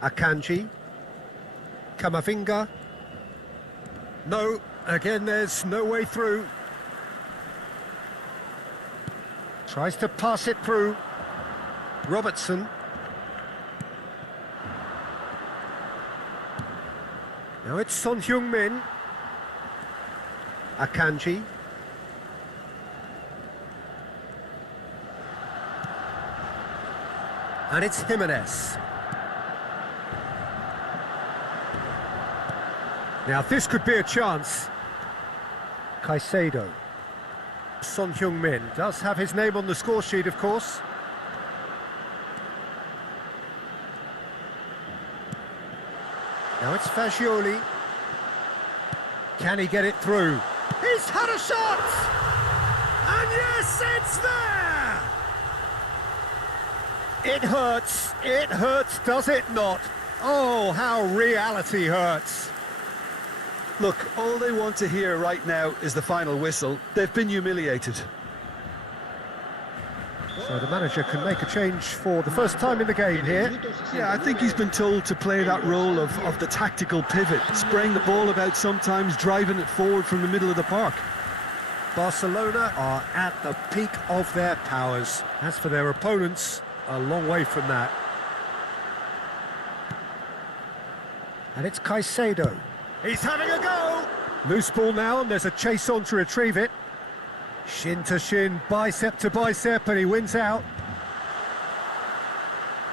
Akanji. Camavinga. No, again there's no way through. Tries to pass it through. Robertson. Now it's Son Heung-min. Akanji. And it's Jimenez. Now this could be a chance. Caicedo. Son Heung-min does have his name on the score sheet, of course. Now it's Fagioli. Can he get it through? He's had a shot! And yes, it's there! It hurts, does it not? Oh, how reality hurts. Look, all they want to hear right now is the final whistle. They've been humiliated. So the manager can make a change for the first time in the game here. Yeah, I think he's been told to play that role of the tactical pivot, spraying the ball about sometimes, driving it forward from the middle of the park. Barcelona are at the peak of their powers. As for their opponents, a long way from that. And it's Caicedo. He's having a go! Loose ball now, and there's a chase on to retrieve it. Shin to shin, bicep to bicep, and he wins out.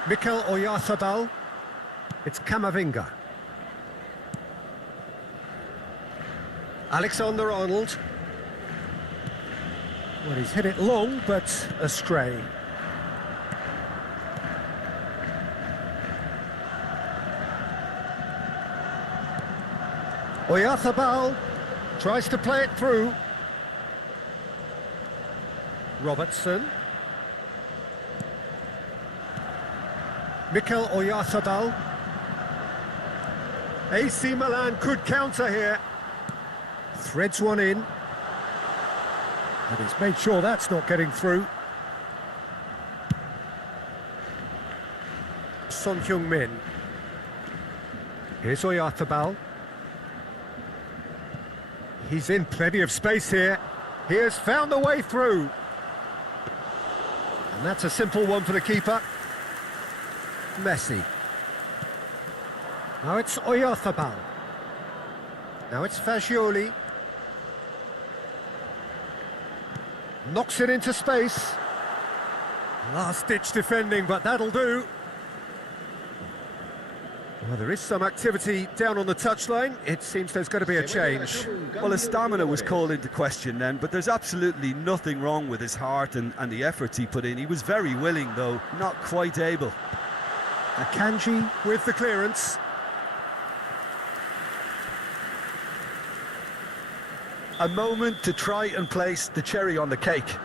Mikel Oyarzabal. It's Camavinga. Alexander-Arnold. Well, he's hit it long, but astray. Oyarzabal tries to play it through. Robertson. Mikel Oyarzabal. AC Milan could counter here. Threads one in. And he's made sure that's not getting through. Son Heung-min. Here's Oyarzabal. He's in plenty of space here. He has found the way through. And that's a simple one for the keeper. Messi. Now it's Oyarzabal. Now it's Fagioli. Knocks it into space. Last-ditch defending, but that'll do. Well, there is some activity down on the touchline. It seems there's going to be a change. Well, his stamina was called into question then, but there's absolutely nothing wrong with his heart and the efforts he put in. He was very willing, though, not quite able. Akanji with the clearance. A moment to try and place the cherry on the cake.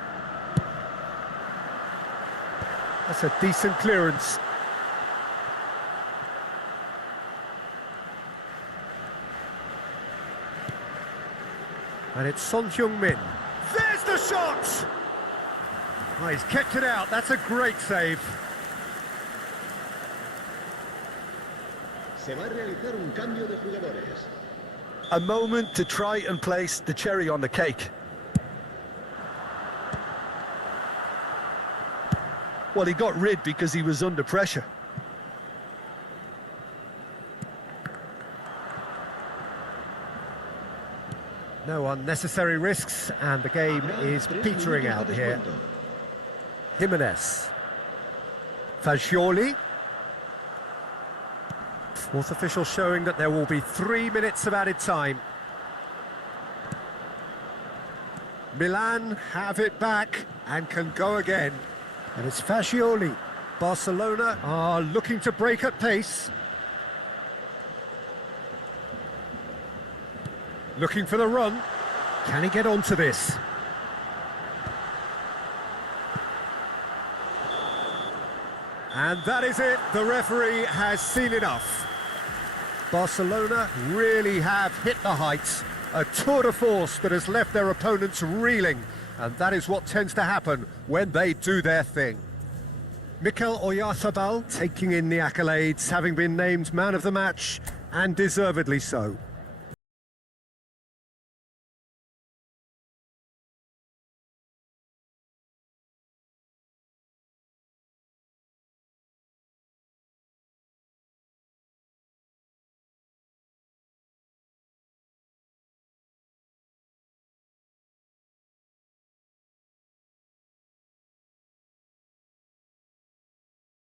That's a decent clearance. And it's Son Heung-min. There's the shot! Oh, he's kept it out. That's a great save. Se va a realizar un cambio de jugadores. A moment to try and place the cherry on the cake. Well, he got rid because he was under pressure. No unnecessary risks, and the game is petering out here. Jimenez. Fagioli. Fourth official showing that there will be 3 minutes of added time. Milan have it back and can go again. And it's Fagioli. Barcelona are looking to break at pace. Looking for the run. Can he get onto this? And that is it. The referee has seen enough. Barcelona really have hit the heights. A tour de force that has left their opponents reeling. And that is what tends to happen when they do their thing. Mikel Oyarzabal taking in the accolades, having been named man of the match, and deservedly so.